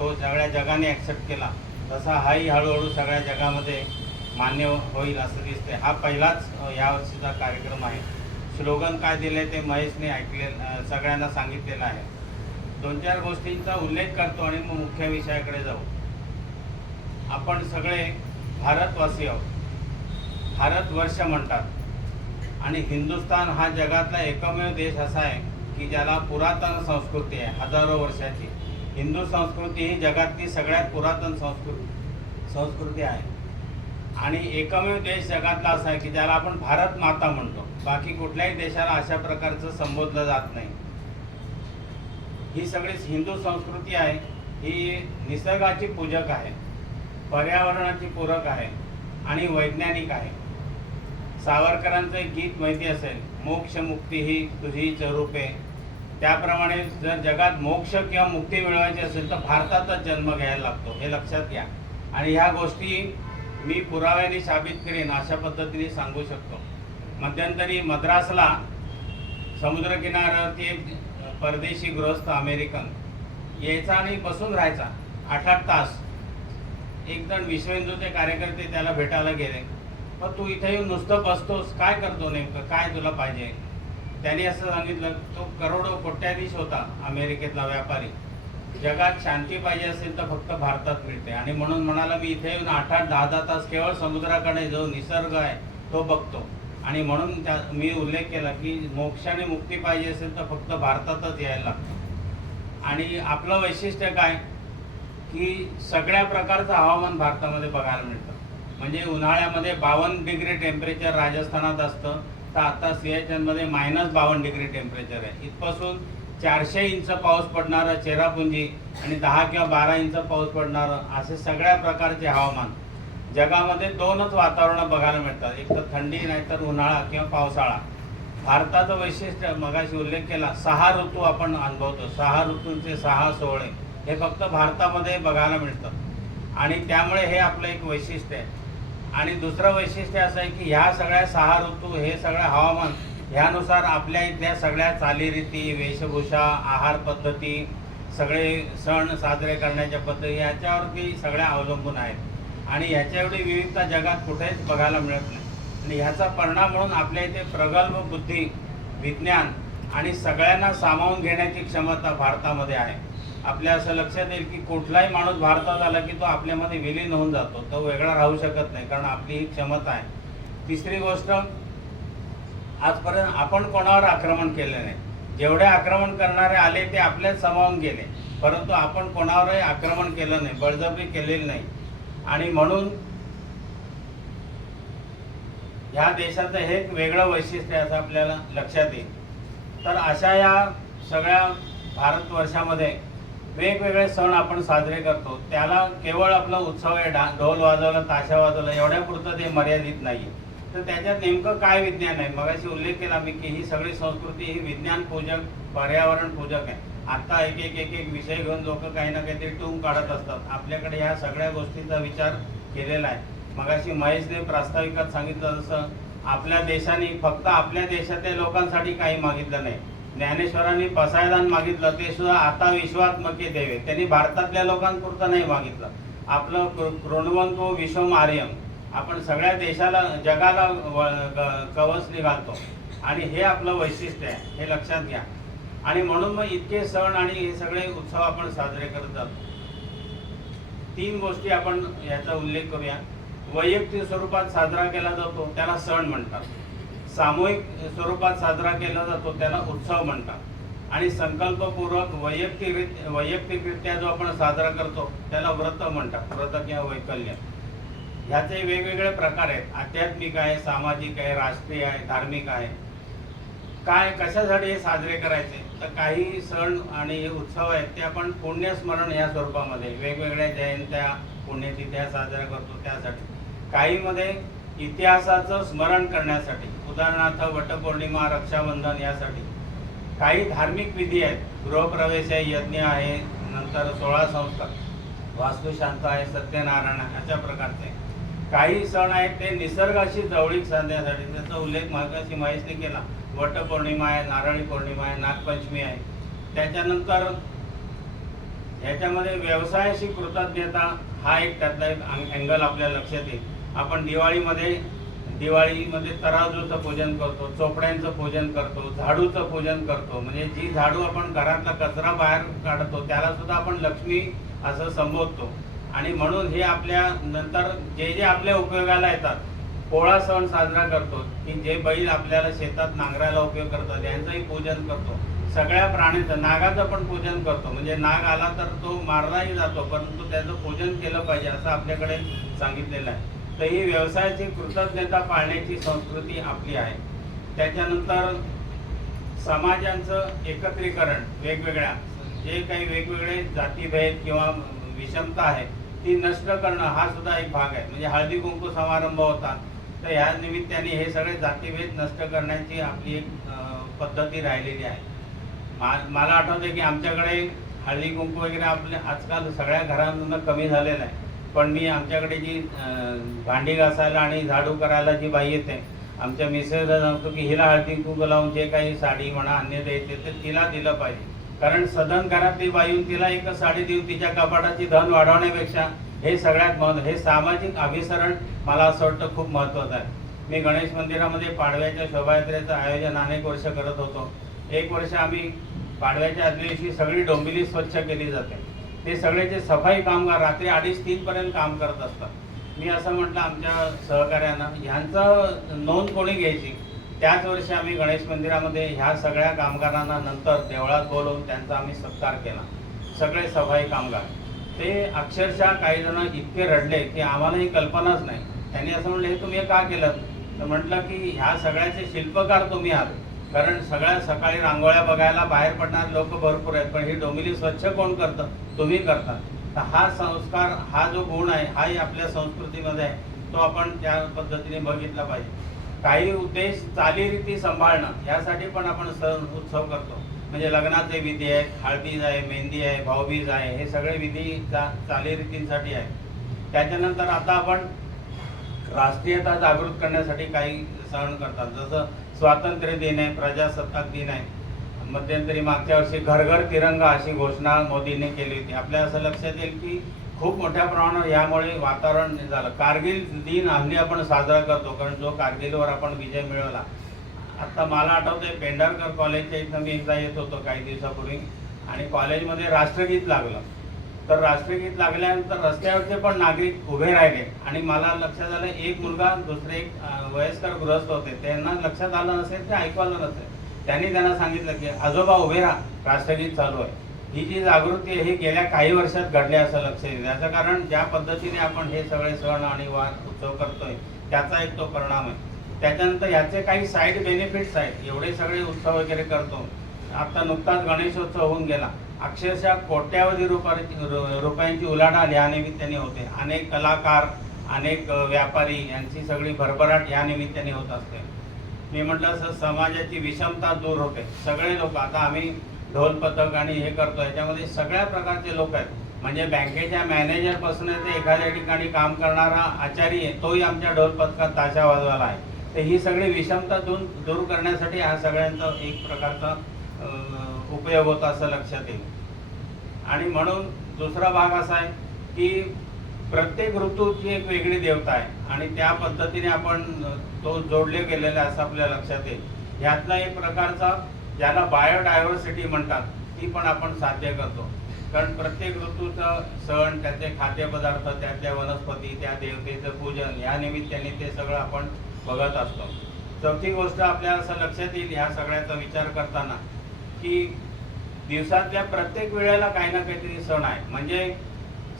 तो सगळ्या जगाने ॲक्सेप्ट केला, तसा हाही हळूहळू सगळ्या जगामध्ये मान्य होईल असं दिसते. हा पहिलाच यावर्षीचा कार्यक्रम आहे. स्लोगन काय दिले ते महेशने सगळ्यांना सांगितलेलं आहे. 2-4 गोष्टींचा उल्लेख करतो आणि मग मुख्य विषयाकडे जाऊ. आपण सगळे भारतवासी आहोत. भारतवर्ष म्हणतात आणि हिंदुस्थान हा जगातला एकमेव देश असा आहे की ज्याला पुरातन संस्कृती आहे, हजारो वर्षाची. हिंदू संस्कृती ही जगातली सगळ्यात पुरातन संस्कृती आहे आणि एकमेव देश जगातला असा आहे की ज्याला आपण भारत माता म्हणतो. बाकी कुठल्याही देशाला अशा प्रकारचं संबोधलं जात नाही. ही सगळी हिंदू संस्कृती आहे, ही निसर्गाची पूजक आहे, पर्यावरणाची पूरक आहे आणि वैज्ञानिक आहे. सावरकरांचं एक गीत माहिती असेल, मोक्ष मुक्ती ही तुझी स्वरूपे. त्याप्रमाणे जर जगात मोक्ष किंवा मुक्ती मिळवायची असेल तर भारतातच जन्म घ्यायला लागतो, हे लक्षात घ्या. आणि ह्या गोष्टी मी पुराव्याने साबित करेन अशा पद्धतीने सांगू शकतो. मध्यंतरी मद्रासला समुद्रकिनाऱ्यावरती एक परदेशी गृहस्थ अमेरिकन यायचा आणि बसून राहायचा 8-8 तास. एक जण विश्व हिंदूचे कार्यकर्ते त्याला भेटायला गेले. मग तू इथे येऊन नुसतं बसतोस, काय करतो नेमकं, काय तुला पाहिजे? त्यांनी असं सांगितलं, तो करोडो कोट्याधीश होता अमेरिकेतला व्यापारी. जगात शांती पाहिजे असेल तर फक्त भारतात मिळते आणि म्हणून म्हणाला मी इथे येऊन 8-8, 10-10 तास केवळ समुद्राकडे जो निसर्ग आहे तो बघतो. आणि म्हणून मी उल्लेख केला की मोक्ष आणि मुक्ती पाहिजे असेल तर फक्त भारतातच यायला लागतं. आणि आपलं वैशिष्ट्य काय की सगळ्या प्रकारचं हवामान भारतामध्ये बघायला मिळतं. म्हणजे उन्हाळ्यामध्ये 52 डिग्री टेम्परेचर राजस्थानात असतं, तर आता सियाचनमध्ये -52 डिग्री टेम्परेचर आहे. इथपासून 400 इंच पाऊस पडणारं चेरापुंजी आणि 10 किंवा 12 इंच पाऊस पडणारं असे सगळ्या प्रकारचे हवामान. जगामध्ये 2च वातावरण बघायला मिळतात, एक तर थंडी नाहीतर उन्हाळा किंवा पावसाळा. भारताचं वैशिष्ट्य मगाशी उल्लेख केला, 6 ऋतू आपण अनुभवतो. 6 ऋतूंचे 6 सोहळे हे फक्त भारतामध्ये बघायला मिळतं आणि त्यामुळे हे आपलं एक वैशिष्ट्य आहे. आणि दुसरं वैशिष्ट्य असं आहे की ह्या सगळ्या 6 ऋतू, हे सगळं हवामान ह्यानुसार आपल्या इथल्या सगळ्या चालीरीती, वेशभूषा, आहार पद्धती, सगळे सण साजरे करण्याच्या पद्धती ह्याच्यावरती सगळ्या अवलंबून आहेत. आणि ह्याच्या एवढी विविधता जगात कुठेच बघायला मिळत नाही. आणि ह्याचा परिणाम म्हणून आपल्या इथे प्रगल्भ बुद्धी, विज्ञान आणि सगळ्यांना सामावून घेण्याची क्षमता भारतामध्ये आहे. आपल्या असं लक्षात येईल की कुठलाही माणूस भारतात आला की तो आपल्यामध्ये विलीन होऊन जातो, तो वेगळा राहू शकत नाही, कारण आपली ही क्षमता आहे. तिसरी गोष्ट, आजपर्यंत आपण कोणावर आक्रमण केले नाही. जेवढे आक्रमण करणारे आले ते आपल्याच सामावून गेले, परंतु आपण कोणावरही आक्रमण केलं नाही, बळजबरी केलेली नाही. आणि म्हणून ह्या देशाचं हे एक वेगळं वैशिष्ट्य असं आपल्याला लक्षात येईल. तर अशा या सगळ्या भारतवर्षामध्ये वेगवेगळे सण आपण साजरे करतो. त्याला केवळ आपला उत्सव आहे, ढोल वाजवला, ताशा वाजवला एवढ्यापुरतं ते मर्यादित नाही. तर त्याच्यात नेमकं काय विज्ञान आहे? मगाशी उल्लेख केला मी की ही सगळी संस्कृती ही विज्ञान पूजक, पर्यावरण पूजक आहे. आता एक विषय घेऊन लोक काही ना काहीतरी टूम काढत असतात. आपल्याकडे ह्या सगळ्या गोष्टींचा विचार केलेला आहे. मगाशी महेशने प्रास्ताविकात सांगितलं तसं आपल्या देशाने फक्त आपल्या देशातल्या लोकांसाठी काही मागितलं नाही. ज्ञानेश्वरांनी पसायदान मागितलं, ते सुद्धा आता विश्वात्मके देवे. त्यांनी भारतातल्या लोकांपुरतं नाही मागितलं. आपलं कृण्वन्तो विश्वम आर्यम, आपण सगळ्या देशाला, जगाला कवच घालतो आणि हे आपलं वैशिष्ट्य आहे, हे लक्षात घ्या. आणि म्हणून मग इतके सण आणि हे सगळे उत्सव आपण साजरे करत जातो. 3 गोष्टी आपण याचा उल्लेख करूया. वैयक्तिक स्वरूपात साजरा केला जातो त्याला सण म्हणतात, सामूहिक स्वरूपात साजरा केला जातो त्याला उत्सव म्हणतात, आणि संकल्पपूर्वक वैयक्तिकरित्या जो आपण साजरा करतो त्याला व्रत म्हणतात, व्रत किंवा वैकल्य. ह्याचे वेगवेगळे प्रकार आहेत. आध्यात्मिक आहे, सामाजिक आहे, राष्ट्रीय आहे, धार्मिक आहे. काय कशासाठी हे साजरे करायचे? तर काही सण आणि उत्सव आहेत ते आपण पुण्यस्मरण या स्वरूपामध्ये वेगवेगळ्या जयंत्या, पुण्यतिथ्या साजऱ्या करतो त्यासाठी. काहीमध्ये इतिहासाचं स्मरण करण्यासाठी, उदाहरणार्थ वटपौर्णिमा, रक्षाबंधन यासाठी. काही धार्मिक विधी आहेत, गृहप्रवेश आहे, यज्ञ आहे, नंतर 16 संस्कार, वास्तुशांत आहे, सत्यनारायण अशा प्रकारचे. काही सण आहेत ते निसर्गाशी जवळीक साधण्यासाठी, त्याचा उल्लेख मगाशी महेशने केला. वटपौर्णिमा आहे, नारळी पौर्णिमा आहे, नागपंचमी आहे. त्याच्यानंतर ह्याच्यामध्ये व्यवसायाशी कृतज्ञता हा एक त्यातला एक अँगल आपल्या लक्षात येईल. आपण दिवाळीमध्ये तराजूचं पूजन करतो, चोपड्यांचं पूजन करतो, झाडूचं पूजन करतो. म्हणजे जी झाडू आपण घरातला कचरा बाहेर काढतो त्याला सुद्धा आपण लक्ष्मी असं संबोधतो. आणि म्हणून हे आपल्या नंतर जे जे आपल्या उपयोगाला येतात, पोळा सण साजरा करतो की जे बैल आपल्याला शेतात नांगरायला उपयोग करतात यांचंही पूजन करतो. सगळ्या प्राण्यांचं, नागाचं पण पूजन करतो. म्हणजे नाग आला तर तो मारलाही जातो, परंतु त्याचं पूजन केलं पाहिजे असं आपल्याकडे सांगितलेलं आहे. तर ही व्यवसायाची कृतज्ञता पाळण्याची संस्कृती आपली आहे. त्याच्यानंतर समाजांचं एकत्रीकरण, वेगवेगळ्या जे काही वेगवेगळे जातीभेद किंवा विषमता आहे ती नष्ट करणं हा सुद्धा एक भाग आहे. म्हणजे हळदी कुंकू समारंभ होता, तर ह्या निमित्ताने हे सगळे जातीभेद नष्ट करण्याची आपली एक पद्धती राहिलेली आहे. मला आठवतं की आमच्याकडे हळदी कुंकू वगैरे आपले आजकाल सगळ्या घरांमधून कमी झालेलं आहे. पण मी आमच्याकडे जी भांडी घासायला आणि झाडू करायला जी बाई येते, आमच्या मिसेसला सांगतो की हिला हळदी कुंकू लावून जे काही साडी म्हणा अन्य येते ते तिला दिलं पाहिजे. कारण सदन घरातली बाई येऊन तिला एकच साडी देऊन तिच्या कपाटाची धन वाढवण्यापेक्षा हे सगळ्यात हे सामाजिक अभिसरण मला असं वाटतं खूप महत्त्वाचं आहे. मी गणेश मंदिरामध्ये पाडव्याच्या शोभायात्रेचं आयोजन अनेक वर्ष करत होतो. एक वर्ष आम्ही पाडव्याच्या आदल्या दिवशी सगळी डोंबिवली स्वच्छ केली जाते. ते सगळेचे सफाई कामगार रात्री 2:30-3 पर्यंत काम करत असतात. मी असं म्हटलं आमच्या सहकार्यांना, ह्यांचं नोंद कोणी घ्यायची. त्याच वर्षी आम्ही गणेश मंदिरामध्ये ह्या सगळ्या कामगारांना नंतर देवळात बोलवून त्यांचा आम्ही सत्कार केला. सगळे सफाई कामगार ते अक्षरशः काही जण इतके रडले की आम्हाला ही कल्पनाच नाही. त्यांनी असं म्हटलं, हे तुम्ही का केलं? तर म्हटलं की ह्या सगळ्याचे शिल्पकार तुम्ही आहात. कारण सगळ्या सकाळी रांगोळ्या बघायला बाहेर पडणारे लोक भरपूर आहेत, पण ही डोंबिवली स्वच्छ कोण करतं? तुम्ही करता. तर हा संस्कार, हा जो गुण आहे हाही आपल्या संस्कृतीमध्ये आहे, तो आपण त्या पद्धतीने बघितला पाहिजे. काही उद्देश चालीरीती सांभाळणं यासाठी पण आपण सण उत्सव करतो. म्हणजे लग्नाचे विधी आहेत, हळदीज आहे, मेहंदी आहे, भाऊबीज आहे, हे सगळे विधी चालीरीतींसाठी आहे. त्याच्यानंतर आता आपण राष्ट्रीयता जागृत करण्यासाठी काही सण करतात. जसं स्वातंत्र्य दिन आहे, प्रजासत्ताक दिन आहे. मध्यंतरी मागच्या वर्षी घर घर तिरंगा अशी घोषणा मोदींनी केली होती. आपल्या असं लक्षात येईल की खूप मोठ्या प्रमाणावर यामुळे वातावरण झालं. कारगिल दिन हल्ली आपण साजरा करतो, कारण जो कारगिलवर आपण विजय मिळवला. आता मला आठवतंय पेंढारकर कॉलेजच्या इथं मी एकदा येत होतो काही दिवसापूर्वी, आणि कॉलेजमध्ये राष्ट्रगीत लागलं. तर राष्ट्रगीत लागल्यानंतर रस्त्यावरचे पण नागरिक उभे राहिले आणि मला लक्षात आलं एक मुलगा, दुसरे एक वयस्कर गृहस्थ होते, त्यांना लक्षात आलं नसेल ते ऐकवलं नसेल. त्यांनी त्यांना सांगितलं की आजोबा उभे राहा, राष्ट्रगीत चालू आहे. ही जी जागृती आहे ही गेल्या काही वर्षात घडली असं लक्ष येईल. याचं कारण ज्या पद्धतीने आपण हे सगळे सण आणि वार उत्सव करतोय त्याचा एक तो परिणाम आहे. त्याच्यानंतर याचे काही साईड बेनिफिट्स आहेत. एवढे सगळे उत्सव वगैरे करतो. आता नुकताच गणेशोत्सव होऊन गेला. अक्षरशः कोट्यावधी रुपयांची उलाढाल या निमित्ताने होते. अनेक कलाकार, अनेक व्यापारी यांची सगळी भरभराट या निमित्ताने होत असते. मी म्हटलं असं समाजाची विषमता दूर होते. सगळे लोक, आता आम्ही ढोल पथक आणि हे करतो, याच्यामध्ये सगळ्या प्रकारचे लोक आहेत. म्हणजे बँकेच्या मॅनेजरपासून ते एखाद्या ठिकाणी काम करणारा आचारी आहे, तोही आमच्या ढोल पथकात ताशा वाजवायला आहे. तर ही सगळी विषमता दूर करण्यासाठी हा सगळ्यांचा एक प्रकारचा उपयोग होता असं लक्षात येईल. आणि म्हणून दुसरा भाग असा आहे की प्रत्येक ऋतूची एक वेगळी देवता आहे आणि त्या पद्धतीने आपण तो जोडले गेलेला असं आपल्या लक्षात येईल. ह्यातला एक प्रकारचा ज्याला बायोडायव्हर्सिटी म्हणतात ती पण आपण साध्य करतो. कारण प्रत्येक ऋतूचं सण, त्याचे खाद्यपदार्थ, त्यातल्या वनस्पती, त्या देवतेचं पूजन या निमित्ताने ते सगळं आपण बघत असतो. चौथी गोष्ट आपल्याला असं लक्षात येईल ह्या सगळ्याचा विचार करताना की दिवसातल्या प्रत्येक वेळेला काही ना काहीतरी सण आहे. म्हणजे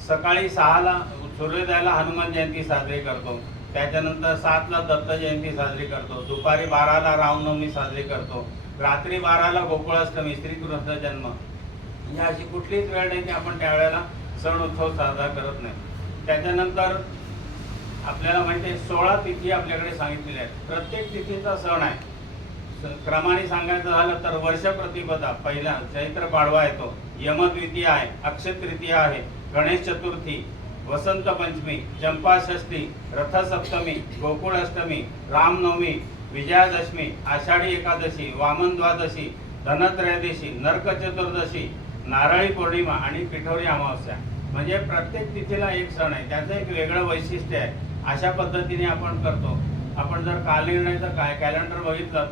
सकाळी 6ला सूर्योदयाला हनुमान जयंती साजरी करतो, त्याच्यानंतर 7ला दत्त जयंती साजरी करतो, दुपारी 12ला रामनवमी साजरी करतो, रात्री 12ला गोकुळाष्टमी, श्रीकृष्ण जन्म. ही अशी कुठलीच वेळ नाही की आपण त्यावेळेला सण उत्सव साजरा करत नाही. त्याच्यानंतर आपल्याला माहिती आहे 16 तिथी आपल्याकडे सांगितलेल्या आहेत. प्रत्येक तिथीचा सण आहे. क्रमाने सांगायचं झालं तर वर्ष प्रतिपदा पहिला चैत्र पाडवा येतो, यमद्वितीया आहे, अक्षय तृतीया आहे, गणेश चतुर्थी, वसंत पंचमी, चंपाषष्ठी, रथसप्तमी, गोकुळाष्टमी, रामनवमी, विजयादशमी, आषाढी एकादशी, वामन द्वादशी, धनत्रयोदशी, नरक चतुर्दशी, नारळी पौर्णिमा आणि पिठोरी अमावस्या, म्हणजे प्रत्येक तिथीला एक सण आहे, त्याचं एक वेगळं वैशिष्ट्य आहे. अशा पद्धतीने आपण करतो. आपण जर कालनिर्णयाचं कॅलेंडर बघितलं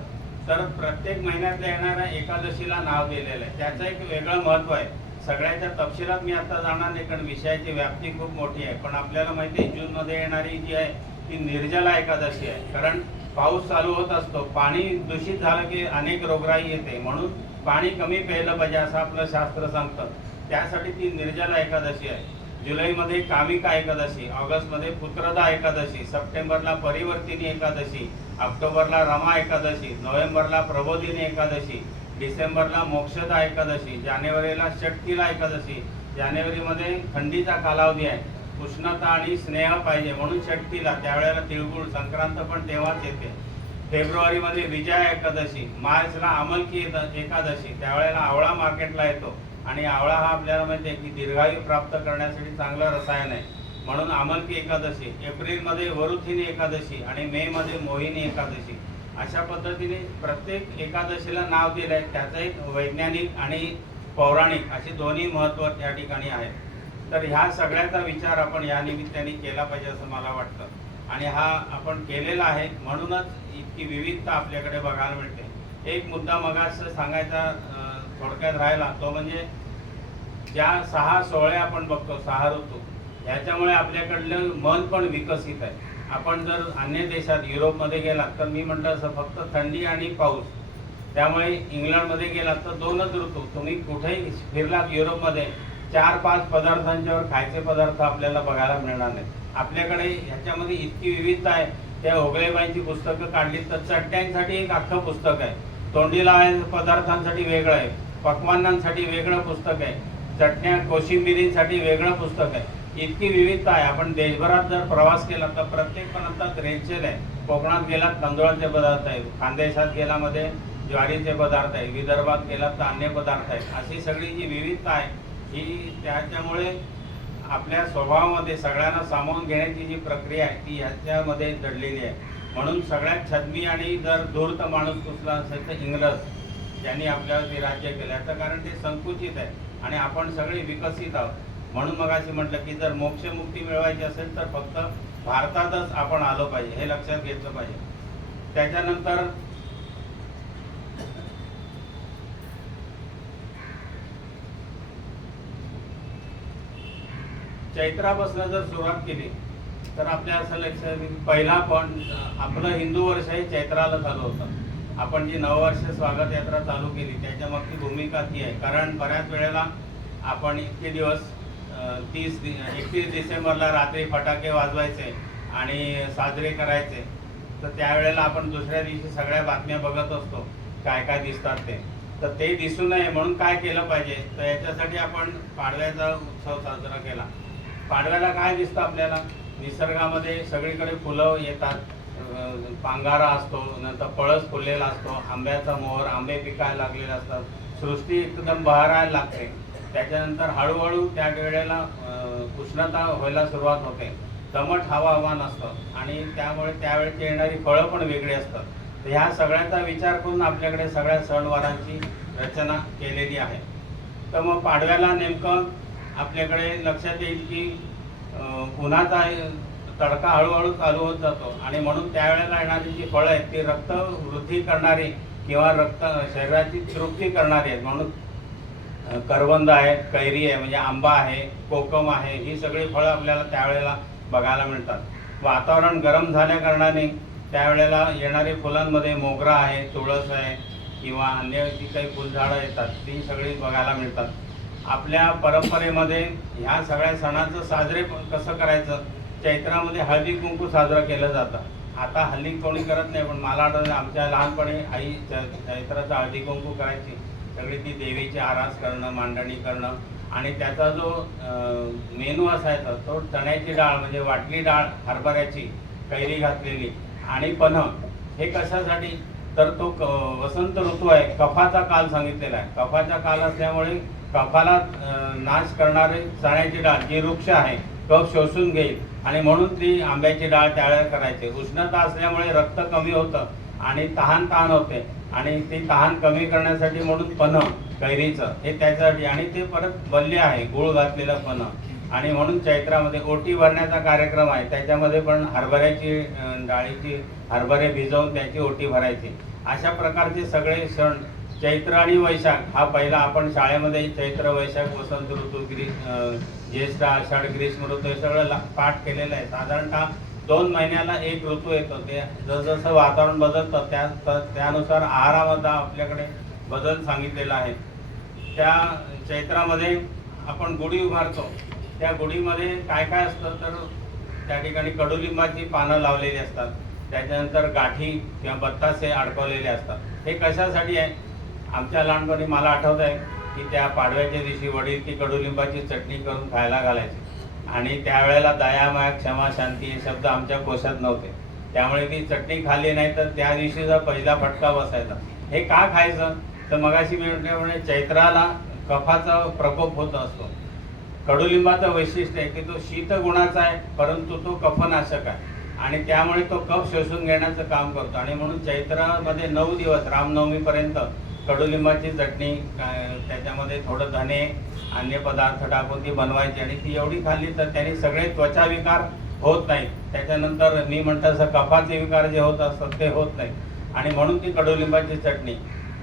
तर प्रत्येक महिन्यातल्या येणाऱ्या एकादशीला नाव दिलेलं आहे, त्याचं एक वेगळं महत्त्व आहे. सगळ्याच्या तपशिलात मी आता जाणार नाही, कारण विषयाची व्याप्ती खूप मोठी आहे. पण आपल्याला माहिती आहे जूनमध्ये येणारी जी आहे ती निर्जला एकादशी आहे. कारण पाऊस चालू होत असतो, पाणी दूषित झालं की अनेक रोगराई येते, म्हणून पाणी कमी प्यायलं पाहिजे असं आपलं शास्त्र सांगतं. त्यासाठी ती निर्जला एकादशी आहे. जुलैमध्ये कामिका एकादशी, ऑगस्टमध्ये पुत्रदा एकादशी, सप्टेंबरला परिवर्तिनी एकादशी, ऑक्टोबरला रमा एकादशी, नोव्हेंबरला प्रबोधिनी एकादशी, डिसेंबरला मोक्षदा एकादशी, जानेवारीला षटतिला एकादशी. जानेवारीमध्ये थंडीचा कालावधी आहे, उष्णता आणि स्नेह पाहिजे म्हणून षटतिला, त्यावेळेला तिळगुळ. संक्रांत पण तेव्हाच येते. फेब्रुवारीमध्ये विजया एकादशी, मार्चला अमलकी एकादशी, त्यावेळेला आवळा मार्केटला येतो. आणि आवळा हा आपल्याला माहिती आहे की दीर्घायू प्राप्त करण्यासाठी चांगलं रसायन आहे, म्हणून अमलकी एकादशी. एप्रिलमध्ये वरुथिनी एकादशी आणि मेमध्ये मोहिनी एकादशी. अशा पद्धतीने प्रत्येक एकादशीला नाव दिलं आहे, त्याचं एक वैज्ञानिक आणि पौराणिक अशी दोन्ही महत्त्व त्या ठिकाणी आहेत. तर ह्या सगळ्याचा विचार आपण या निमित्ताने केला पाहिजे असं मला वाटतं, आणि हा आपण केलेला आहे. म्हणूनच इतकी विविधता आपल्याकडे बघायला मिळते. एक मुद्दा मगास सांगायचा थोडक्यात राहिला, तो म्हणजे ज्या 6 सोहळे आपण बघतो, 6 ऋतू, ह्याच्यामुळे आपल्याकडलं मन पण विकसित आहे. आपण जर अन्य देशात युरोपमध्ये गेलात तर मी म्हटलं असं फक्त थंडी आणि पाऊस, त्यामुळे इंग्लंडमध्ये गेलात तर 2च ऋतू. तुम्ही कुठेही फिरलात युरोपमध्ये 4-5 पदार्थांच्यावर खायचे पदार्थ आपल्याला बघायला मिळणार नाही. आपल्याकडे ह्याच्यामध्ये इतकी विविधता आहे. त्या ओगलेबाईंची पुस्तकं काढली तर चटण्यांसाठी एक अख्खं पुस्तक आहे, तोंडीला पदार्थांसाठी वेगळं आहे, पक्वान्नांसाठी वेगळं पुस्तक आहे, चटण्या कोशिंबिरींसाठी वेगळं पुस्तक आहे. इतकी विविधता आहे. आपण देशभरात जर प्रवास केला तर प्रत्येक प्रांतात रेलचेल आहे. कोकणात गेलात तांदूळाचे पदार्थ आहेत, खानदेशात गेल्यामध्ये ज्वारीचे पदार्थ आहे, विदर्भात गेलात तर अन्य पदार्थ आहेत. अशी सगळी जी विविधता आहे ही त्याच्यामुळे आपल्या स्वभावामध्ये सगळ्यांना सामावून घेण्याची जी प्रक्रिया आहे ती ह्याच्यामध्ये दडलेली आहे. म्हणून सगळ्यात छद्मी आणि जर धूर्त माणूस कुठला असेल तर इंग्रज, ज्यांनी आपल्यावरती राज्य केलं. याचं कारण ते संकुचित आहे आणि आपण सगळे विकसित आहोत. म्हणून मग असे म्हटलं की जर मोक्षमुक्ती मिळवायची असेल तर फक्त भारतातच आपण आलो पाहिजे, हे लक्षात घेतलं पाहिजे. त्याच्यानंतर चैत्रापासून जर सुरुवात केली तर आपल्या असं लक्षात पहिला पण आपलं हिंदू वर्ष हे चैत्राला चालू होतं. आपण जी नववर्ष स्वागत यात्रा चालू केली त्याच्यामागची भूमिका ती आहे. कारण बऱ्याच वेळेला आपण इतके दिवस 31 डिसेंबरला रात्री फटाके वाजवायचे आणि साजरे करायचे, तर त्यावेळेला आपण दुसऱ्या दिवशी सगळ्या बातम्या बघत असतो काय काय दिसतात ते. तर ते दिसू नये म्हणून काय केलं पाहिजे, तर याच्यासाठी आपण पाडव्याचा उत्सव साजरा केला. पाडव्याला काय दिसतं आपल्याला, निसर्गामध्ये सगळीकडे फुलं येतात, पांगारा असतो, नंतर पळस फुललेला असतो, आंब्याचा मोहर, आंबे पिकायला लागलेले असतात, सृष्टी एकदम बहरायला लागते. त्याच्यानंतर हळूहळू त्या वेळेला उष्णता व्हायला सुरुवात होते, दमट हवामान असतं आणि त्यामुळे त्यावेळेची येणारी फळं पण वेगळी असतात. तर ह्या सगळ्याचा विचार करून आपल्याकडे सगळ्या सणवारांची रचना केलेली आहे. तर मग पाडव्याला नेमकं आपल्याकडे लक्षात येईल की उन्हाचा तडका हळूहळू चालू होत जातो आणि म्हणून त्यावेळेला येणारी जी फळं आहेत ती रक्त वृद्धी करणारी किंवा शरीराची तृप्ती करणारी आहेत. म्हणून करवंद आहे, कैरी आहे म्हणजे आंबा आहे, कोकम आहे, ही सगळी फळं आपल्याला त्यावेळेला बघायला मिळतात. वातावरण गरम झाल्या कारणाने त्यावेळेला येणारी फुलांमध्ये मोगरा आहे, तुळस आहे किंवा अन्य जी काही फुलझाडं येतात ती सगळी बघायला मिळतात. आपल्या परंपरेमध्ये ह्या सगळ्या सणाचं साजरे कसं करायचं, चैत्रामध्ये हळदी कुंकू साजरं केलं जातं. आता हल्ली कोणी करत नाही, पण मला आठवतं आमच्या लहानपणी आई चैत्राचं हळदी कुंकू करायची. सगळी ती देवीची आरास करणं, मांडणी करणं आणि त्याचा जो मेनू असायचा तो चण्याची डाळ म्हणजे वाटली डाळ हरभऱ्याची, कैरी घातलेली आणि पन्ह. हे कशासाठी, तर तो वसंत ऋतू आहे, कफाचा काल सांगितलेला आहे. कफाचा काल असल्यामुळे कफाला नाश करणारी चण्याची डाळ जी वृक्ष आहे कफ शोषून घेईल आणि म्हणून ती आंब्याची डाळ त्यावेळेला करायची. उष्णता असल्यामुळे रक्त कमी होतं आणि तहान होते आणि ती तहान कमी करण्यासाठी म्हणून पन्ह कैरीचं, हे त्याच्यासाठी. आणि ते परत बल्य आहे, गुळ घातलेलं पण. आणि म्हणून चैत्रामध्ये ओटी भरण्याचा कार्यक्रम आहे, त्याच्यामध्ये पण हरभऱ्याची डाळीची हरभरे भिजवून त्याची ओटी भरायची. अशा प्रकारचे सगळे सण चैत्र आणि वैशाख हा पहिला आपण शाळेमध्ये चैत्र वैशाख वसंत ऋतू ज्येष्ठ आषाढ ग्रीष्म ऋतू हे सगळं पाठ केलेलं आहे. साधारणतः 2 महिन्याला एक ऋतू येतो. ते जसं वातावरण बदलतं त्यानुसार आहारामध्ये आपल्याकडे बदल सांगितलेला आहे. त्या चैत्रामध्ये आपण गुढी उभारतो. त्या गुढीमध्ये काय काय असतं तर त्या ठिकाणी कडुलिंबाची पानं लावलेली असतात, त्याच्यानंतर गाठी किंवा बत्तासे अडकवलेले असतात. हे कशासाठी आहे? आमच्या लहानपणी मला आठवत आहे की त्या पाडव्याच्या दिवशी वडील ती कडुलिंबाची चटणी करून खायला घालायची. आणि त्यावेळेला दया माया क्षमा शांती हे शब्द आमच्या कोशात नव्हते, त्यामुळे ती चटणी खाल्ली नाही तर त्या दिवशीचा पहिला फटका बसायचा. हे का खायचं तर मगाशी मी म्हटल्याप्रमाणे चैत्राला कफाचा प्रकोप होत असतो. कडुलिंबाचं वैशिष्ट्य आहे की तो शीत गुणाचा आहे, परंतु तो कफनाशक आहे आणि त्यामुळे तो कफ शोषून घेण्याचं काम करतो. आणि म्हणून चैत्रामध्ये 9 दिवस रामनवमीपर्यंत कडुलिंबाची चटणी, त्याच्यामध्ये थोडं धने अन्य पदार्थ टाकून ती बनवायची आणि ती एवढी खाल्ली तर त्यांनी सगळे त्वचा विकार होत नाहीत. त्याच्यानंतर मी म्हणतो तसं कफाचे विकार जे होत असतात ते होत नाहीत. आणि म्हणून ती कडुलिंबाची चटणी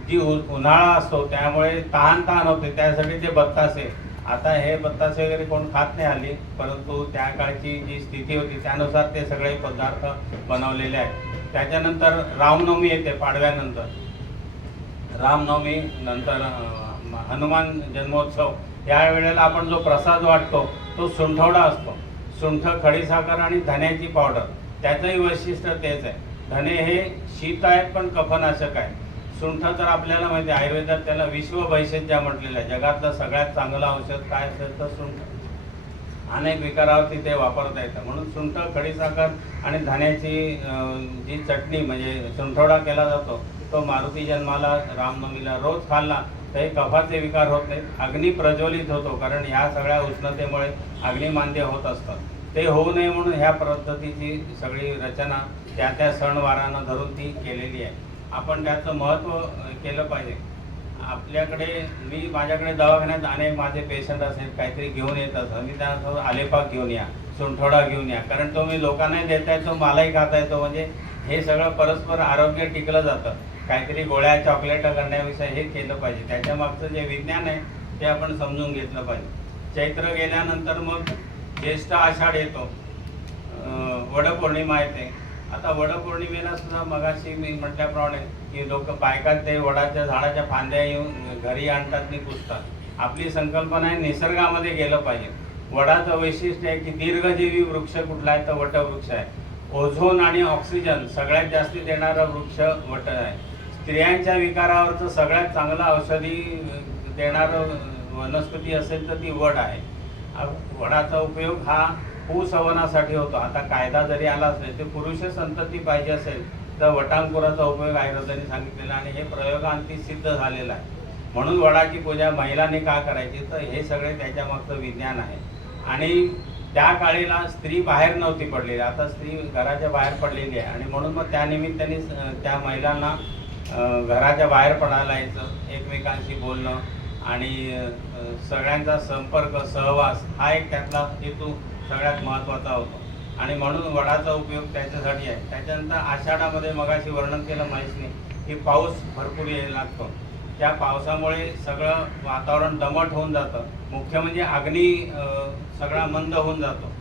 जी उन्हाळा असतो त्यामुळे तहान होते, त्यासाठी ते बत्तासे. आता हे बत्तासे वगैरे कोण खात नाही हल्ली, परंतु त्या काळची जी स्थिती होती त्यानुसार ते सगळे पदार्थ बनवलेले आहेत. त्याच्यानंतर रामनवमी येते पाडव्यानंतर. रामनवमी नंतर हनुमान जन्मोत्सव. या वेळेला आपण जो प्रसाद वाटतो तो सुंठवडा असतो. सुंठ, खडीसाखर आणि धन्याची पावडर, त्याचंही वैशिष्ट्य तेच आहे. धने हे शीत आहेत पण कफनाशक आहे. सुंठ तर आपल्याला माहिती आहे, आयुर्वेदात त्याला विश्वभैषज्या म्हटलेलं आहे. जगातलं सगळ्यात चांगलं औषध काय असेल तर सुंठ. अनेक विकारावरती ते वापरता येतं. म्हणून सुंठ, खडीसाखर आणि धन्याची जी चटणी म्हणजे सुंठवडा केला जातो तो मारुती जन्माला रामनवमीला रोज खाल्ला तरी कफाचे विकार होत नाहीत. अग्नी प्रज्वलित होतो, कारण ह्या सगळ्या उष्णतेमुळे अग्निमांद्य होत असतात. ते होऊ नये म्हणून ह्या पद्धतीची सगळी रचना त्या सणवारांना धरून ती केलेली आहे. आपण त्याचं महत्त्व केलं पाहिजे. माझ्याकडे दवाखान्यात अनेक माझे पेशंट असेल काहीतरी घेऊन येत असं, मी त्यांना आलेपाक घेऊन या, सुंठवडा घेऊन या, कारण तो मी लोकांनाही देता येतो, मलाही खाता येतो. म्हणजे हे सगळं परस्पर आरोग्य टिकलं जातं. काहीतरी गोळ्या चॉकलेट करण्याविषयी हे केलं पाहिजे. त्याच्या मागचं जे विज्ञान आहे ते आपण समजून घेतलं पाहिजे. चैत्र गेल्यानंतर मग ज्येष्ठ आषाढ येतो, वडपौर्णिमा येते. आता वडपौर्णिमेला सुद्धा मगाशी मी म्हटल्याप्रमाणे की लोक बायकात ते वडाच्या झाडाच्या फांद्या येऊन घरी आणतात आणि पुजतात. आपली संकल्पना आहे निसर्गामध्ये गेलं पाहिजे. वडाचं वैशिष्ट्य आहे की दीर्घजीवी वृक्ष कुठला आहे तर वटवृक्ष आहे. ओझोन आणि ऑक्सिजन सगळ्यात जास्ती देणारा वृक्ष वट आहे. स्त्रियांच्या विकारावरचं सगळ्यात चांगलं औषधी देणारं वनस्पती असेल तर ती वड आहे. वडाचा उपयोग हा कुसंवनासाठी होतो. आता कायदा जरी आला असेल ते पुरुष संतती पाहिजे असेल तर वटांकुराचा उपयोग आयुर्वेदाने सांगितलेला आणि हे प्रयोगांती सिद्ध झालेलं आहे. म्हणून वडाची पूजा महिलांनी का करायची तर हे सगळे त्याच्या मागचं विज्ञान आहे. आणि त्या काळीला स्त्री बाहेर नव्हती पडलेली, आता स्त्री घराच्या बाहेर पडलेली आहे. आणि म्हणून मग त्यानिमित्ताने त्या महिलांना घराच्या बाहेर पडायला यायचं, एकमेकांशी बोलणं आणि सगळ्यांचा संपर्क सहवास हा एक त्यातला हेतू सगळ्यात महत्त्वाचा होतो. आणि म्हणून वडाचा उपयोग त्याच्यासाठी आहे. त्याच्यानंतर आषाढामध्ये मगाशी वर्णन केलं महेशने की पाऊस भरपूर यायला लागतो. त्या पावसामुळे सगळं वातावरण दमट होऊन जातं. मुख्य म्हणजे अग्नी सगळा मंद होऊन जातो.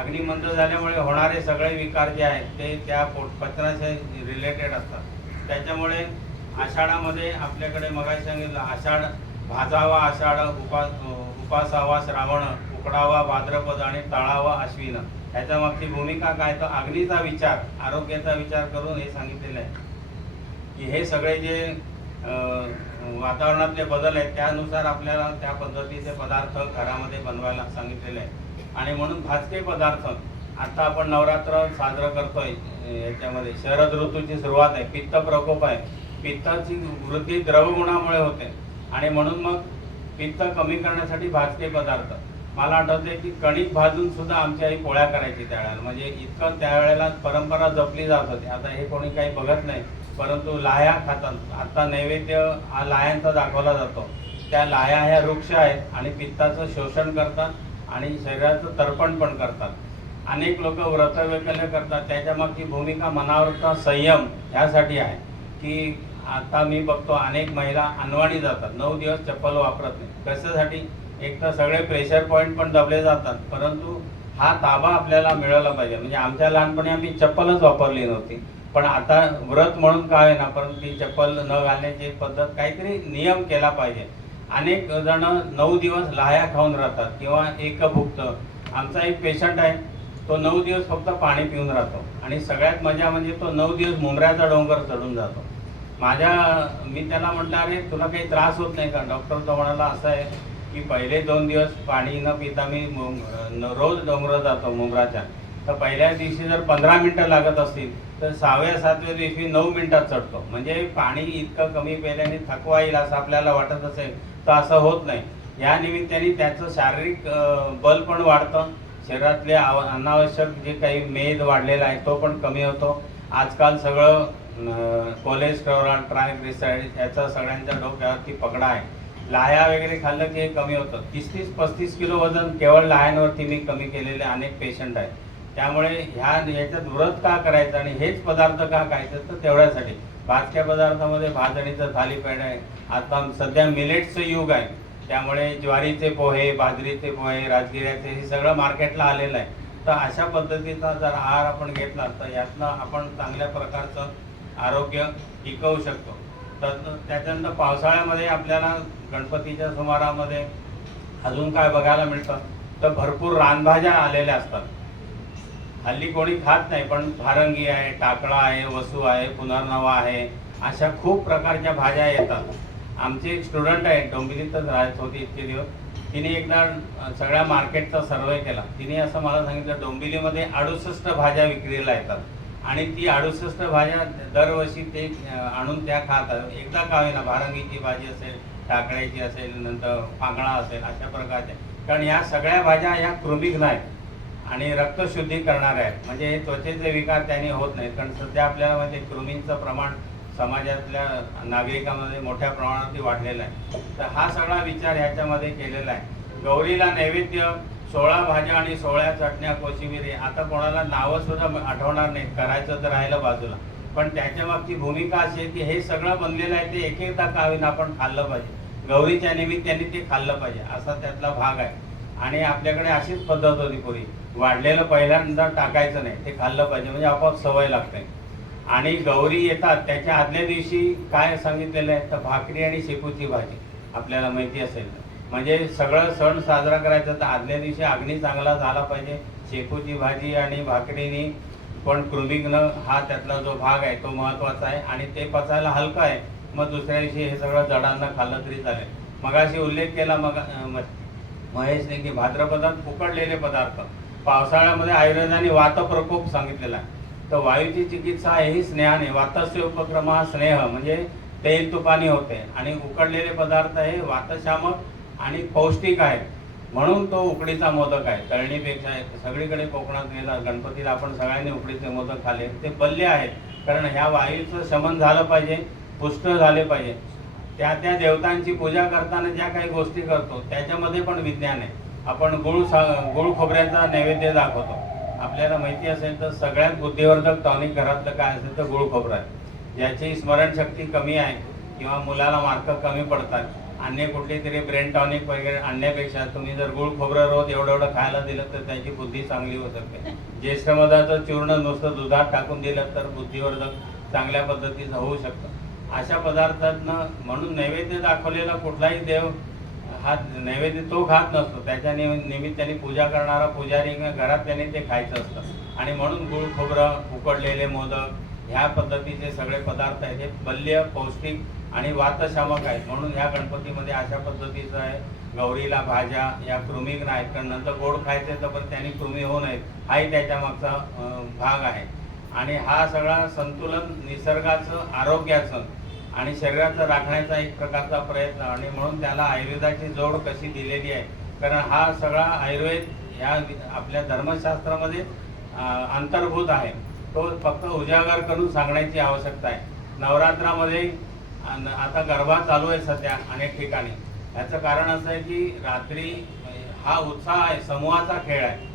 अग्नी मंद झाल्यामुळे होणारे सगळे विकार जे आहेत ते त्या पोटपचनाशी रिलेटेड असतात. त्याच्यामुळे आषाढामध्ये आपल्याकडे मगाशी सांगितलं आषाढ भाजावा, आषाढ उपासावा श्रावण, उकडावा भाद्रपद आणि तळावा अश्विन. ह्याच्या मागची भूमिका काय तर अग्नीचा विचार, आरोग्याचा विचार करून हे सांगितलेलं आहे की हे सगळे जे वातावरणातले बदल आहेत त्यानुसार आपल्याला त्या पद्धतीचे पदार्थ घरामध्ये बनवायला सांगितलेले आहेत. आणि म्हणून भाजके पदार्थ आता आपण नवरात्र साजरं करतोय, याच्यामध्ये शरद ऋतूची सुरुवात आहे, पित्त प्रकोप आहे. पित्ताची वृद्धी द्रवगुणामुळे होते आणि म्हणून मग पित्त कमी करण्यासाठी भाजके पदार्थ. मला आठवते की कणिक भाजून सुद्धा आमची आई पोळ्या करायची त्यावेळेला, म्हणजे इतकं त्यावेळेला परंपरा जपली जात होती. आता हे कोणी काही बघत नाही, परंतु लाह्या खातात. आता नैवेद्य हा लाह्यांचा दाखवला जातो. त्या लाह्या ह्या वृक्ष आहेत आणि पित्ताचं शोषण करतात आणि शरीराचं तर्पण पण करतात. अनेक लोक व्रतवैकल्य करतात, त्याच्या मागची भूमिका मनावरचा संयम ह्यासाठी आहे की आता मी बघतो अनेक महिला अनवाणी जातात, 9 दिवस चप्पल वापरत नाही. कशासाठी? एक तर सगळे प्रेशर पॉईंट पण दबले जातात, परंतु हा ताबा आपल्याला मिळाला पाहिजे. म्हणजे आमच्या लहानपणी आम्ही चप्पलच वापरली नव्हती, पण आता व्रत म्हणून काय ना, परंतु ती चप्पल न घालण्याची पद्धत, काहीतरी नियम केला पाहिजे. अनेक जण 9 दिवस लाह्या खाऊन राहतात किंवा एकभुक्त. आमचा एक पेशंट आहे, तो 9 दिवस फक्त पाणी पिऊन राहतो आणि सगळ्यात मजा म्हणजे तो 9 दिवस मुंबऱ्याचा डोंगर चढून जातो. मी त्याला म्हटलं, अरे तुला काही त्रास होत नाही का? डॉक्टर तो म्हणाला, असं आहे की पहिले 2 दिवस पाणी न पिता मी रोज डोंगर जातो मुंबराच्या, तर पहिल्या दिवशी जर 15 मिनटं लागत असतील तर 6व्या-7व्या दिवशी 9 मिनिटात चढतो. म्हणजे पाणी इतकं कमी प्यायल्याने थकवा येईल असं आपल्याला वाटत असेल तर असं होत नाही. या निमित्ताने त्याचं शारीरिक बल पण वाढतं, शरीरातले अनावश्यक जे काही मेद वाढलेला आहे तो पण कमी होतो. आजकाल सगळं कोलेस्टेरॉल, ट्रायग्लिसराईड याचा सगळ्यांच्या डोक्यावरती पगडा आहे. लाह्या वगैरे खाल्लं की हे कमी होतं. 30-35 किलो वजन केवळ लाह्यांवरती मी कमी केलेले अनेक पेशंट आहेत. त्यामुळे याच्यात व्रत का करायचं आणि हेच पदार्थ का खायचं? तर तेवढ्यासाठी भाजक्या पदार्थामध्ये भाजणीचं थालीपीठ आहे. आता सध्या मिलेट्सचं युग आहे, त्यामुळे ज्वारीचे पोहे, बाजरीचे पोहे, राजगिऱ्याचे, हे सगळं मार्केटला आलेलं आहे. तर अशा पद्धतीचा जर आहार आपण घेतला तर यातनं आपण चांगल्या प्रकारचं आरोग्य टिकवू शकतो. तर त्याच्यानंतर पावसाळ्यामध्ये आपल्याला गणपतीच्या सुमारामध्ये अजून काय बघायला मिळतं तर भरपूर रानभाज्या आलेल्या असतात. हल्ली कोणी खात नाही, पण भारंगी आहे, टाकळा आहे, वसू आहे, पुनर्नवा आहे, अशा खूप प्रकारच्या भाज्या येतात. आमची एक स्टुडंट आहे, डोंबिवलीतच राहत होती इतके दिवस. तिने एकदा सगळ्या मार्केटचा सर्वे केला. तिने असं मला सांगितलं, डोंबिवलीमध्ये 68 भाज्या विक्रीला येतात आणि ती 68 भाज्या दरवर्षी ते आणून त्या खातात. एकदा का होईना, भारंगीची भाजी असेल, टाकळ्याची असेल, नंतर पांगळा असेल, अशा प्रकारच्या. कारण ह्या सगळ्या भाज्या ह्या कृमिघ्न आहेत आणि रक्तशुद्धी करणाऱ्या आहेत. म्हणजे त्वचेचे विकार त्यांनी होत नाहीत. कारण सध्या आपल्याला म्हणजे कृमींचं प्रमाण समाजातल्या नागरिकांमध्ये मोठ्या प्रमाणात वाढलेला आहे. तर हा सगळा विचार ह्याच्यामध्ये केलेला आहे. गौरीला नैवेद्य 16 भाज्या आणि 16 चटण्या, कोशिंबीर. आता कोणाला नावं सुद्धा आठवणार नाही, करायचं तर राहिलं बाजूला. पण त्याच्या मागची भूमिका अशी आहे की हे सगळं बनलेलं आहे ते एक एकदा का होईना आपण खाल्लं पाहिजे. गौरीच्या निमित्ताने ते खाल्लं पाहिजे, असा त्यातला भाग आहे. आणि आपल्याकडे अशीच पद्धत होती पूर्वी, वाढलेलं पहिल्यांदा टाकायचं नाही, ते खाल्लं पाहिजे, म्हणजे आपोआप सवय लागते. आणि गौरी येतात त्याच्या आदल्या दिवशी काय सांगितलेलं आहे तर भाकरी आणि शेपूची भाजी, आपल्याला माहिती असेल. म्हणजे सगळं सण साजरा करायचा तर आदल्या दिवशी अग्नी चांगला झाला पाहिजे. शेपूची भाजी आणि भाकरीनी पण कृमिघ्न हा त्यातला जो भाग आहे तो महत्त्वाचा आहे आणि ते पचायला हलकं आहे. मग दुसऱ्या दिवशी हे सगळं जडांना खाल्लं तरी चालेल. मगाशी उल्लेख केला महेशने की भाद्रपदात उकडलेले पदार्थ. पावसाळ्यामध्ये आयुर्वेदाने वातप्रकोप सांगितलेला आहे. तर वायूची चिकित्सा ही स्नेहाने, वातस्य उपक्रम हा स्नेह म्हणजे तेल तुपानी होते आणि उकडलेले पदार्थ हे वातशामक आणि पौष्टिक आहेत. म्हणून तो उकडीचा मोदक आहे. तळणीपेक्षा सगळीकडे कोकणात गेला गणपतीला आपण सगळ्यांनी उकडीचे मोदक खाल्ले, ते बल्य आहेत. कारण ह्या वायूचं शमन झालं पाहिजे, पुष्ट झाले पाहिजे. त्या देवतांची पूजा करताना ज्या काही गोष्टी करतो त्याच्यामध्ये पण विज्ञान आहे. आपण गुळ खोबऱ्याचा नैवेद्य दाखवतो. आपल्याला माहिती असेल तर सगळ्यात बुद्धिवर्धक टॉनिक घरातलं काय असेल तर गुळ खोबरं आहे. ज्याची स्मरणशक्ती कमी आहे किंवा मुलाला मार्क कमी पडतात, अन्य कुठली तरी ब्रेन टॉनिक वगैरे आणण्यापेक्षा तुम्ही जर गुळ खोबरं रोज एवढं खायला दिलं तर त्याची बुद्धी चांगली होऊ शकते. ज्येष्ठमधाचं चूर्ण नुसतं दुधात टाकून दिलं तर बुद्धिवर्धक चांगल्या पद्धतीचं होऊ शकतं. अशा पदार्थांना म्हणून नैवेद्य दाखवलेला कुठलाही देव हा नैवेद्य तो खात नसतो. त्याच्या निमित्ताने पूजा करणारा पुजारी घरात त्याने ते खायचं असतं. आणि म्हणून गुळ खोबरं, उकडलेले मोदक ह्या पद्धतीचे सगळे पदार्थ आहेत, हे बल्य, पौष्टिक आणि वातशामक आहेत. म्हणून ह्या गणपतीमध्ये अशा पद्धतीचं आहे. गौरीला भाज्या या कृमिघ्न आहेत, कारण नंतर गोड खायचे तर पण त्यांनी कृमी होऊ नयेत, हाही त्याच्या मागचा भाग आहे. आणि हा सगळा संतुलन निसर्गाचं, आरोग्याचं आणि शरीराचं राखण्याचा एक प्रकारचा प्रयत्न. आणि म्हणून त्याला आयुर्वेदाची जोड कशी दिलेली आहे, कारण हा सगळा आयुर्वेद ह्या आपल्या धर्मशास्त्रामध्ये अंतर्भूत आहे. तो फक्त उजागर करून सांगण्याची आवश्यकता आहे. नवरात्रामध्ये आता गरबा चालू आहे सध्या अनेक ठिकाणी, याचं कारण असं आहे की रात्री हा उत्साह आहे, समूहाचा खेळ आहे.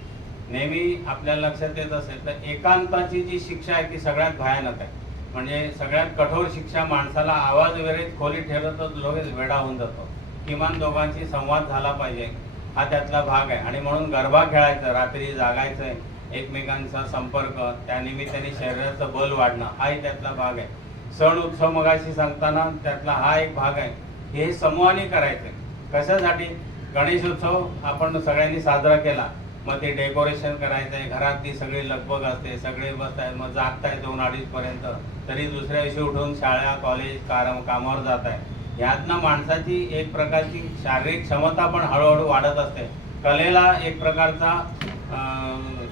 नेहमी आपल्या लक्षात येत असेल तर एकांताची जी शिक्षा आहे ती सगळ्यात भयानक आहे. म्हणजे सगळ्यात कठोर शिक्षा माणसाला आवाज वगैरे खोलीत ठेवलं तर लगेच वेडा होऊन जातो. किमान दोघांशी संवाद झाला पाहिजे, हा त्यातला भाग आहे. आणि म्हणून गरबा खेळायचं, रात्री जागायचं, एकमेकांचा संपर्क, त्यानिमित्ताने शरीराचं बल वाढणं हाही त्यातला भाग आहे. सण उत्सव मगाशी सांगताना त्यातला हा एक भाग आहे. हे समूहाने करायचं. कशासाठी? गणेशोत्सव आपण सगळ्यांनी साजरा केला, मग ते डेकोरेशन करायचं आहे, घरात ती सगळी लगबग असते, सगळे बसताय, मग जागताय 2-2:30 पर्यंत, तरी दुसऱ्या दिवशी उठून शाळा कॉलेज कामावर जात आहे. ह्यातनं माणसाची एक प्रकारची शारीरिक क्षमता पण हळूहळू वाढत असते. कलेला एक प्रकारचा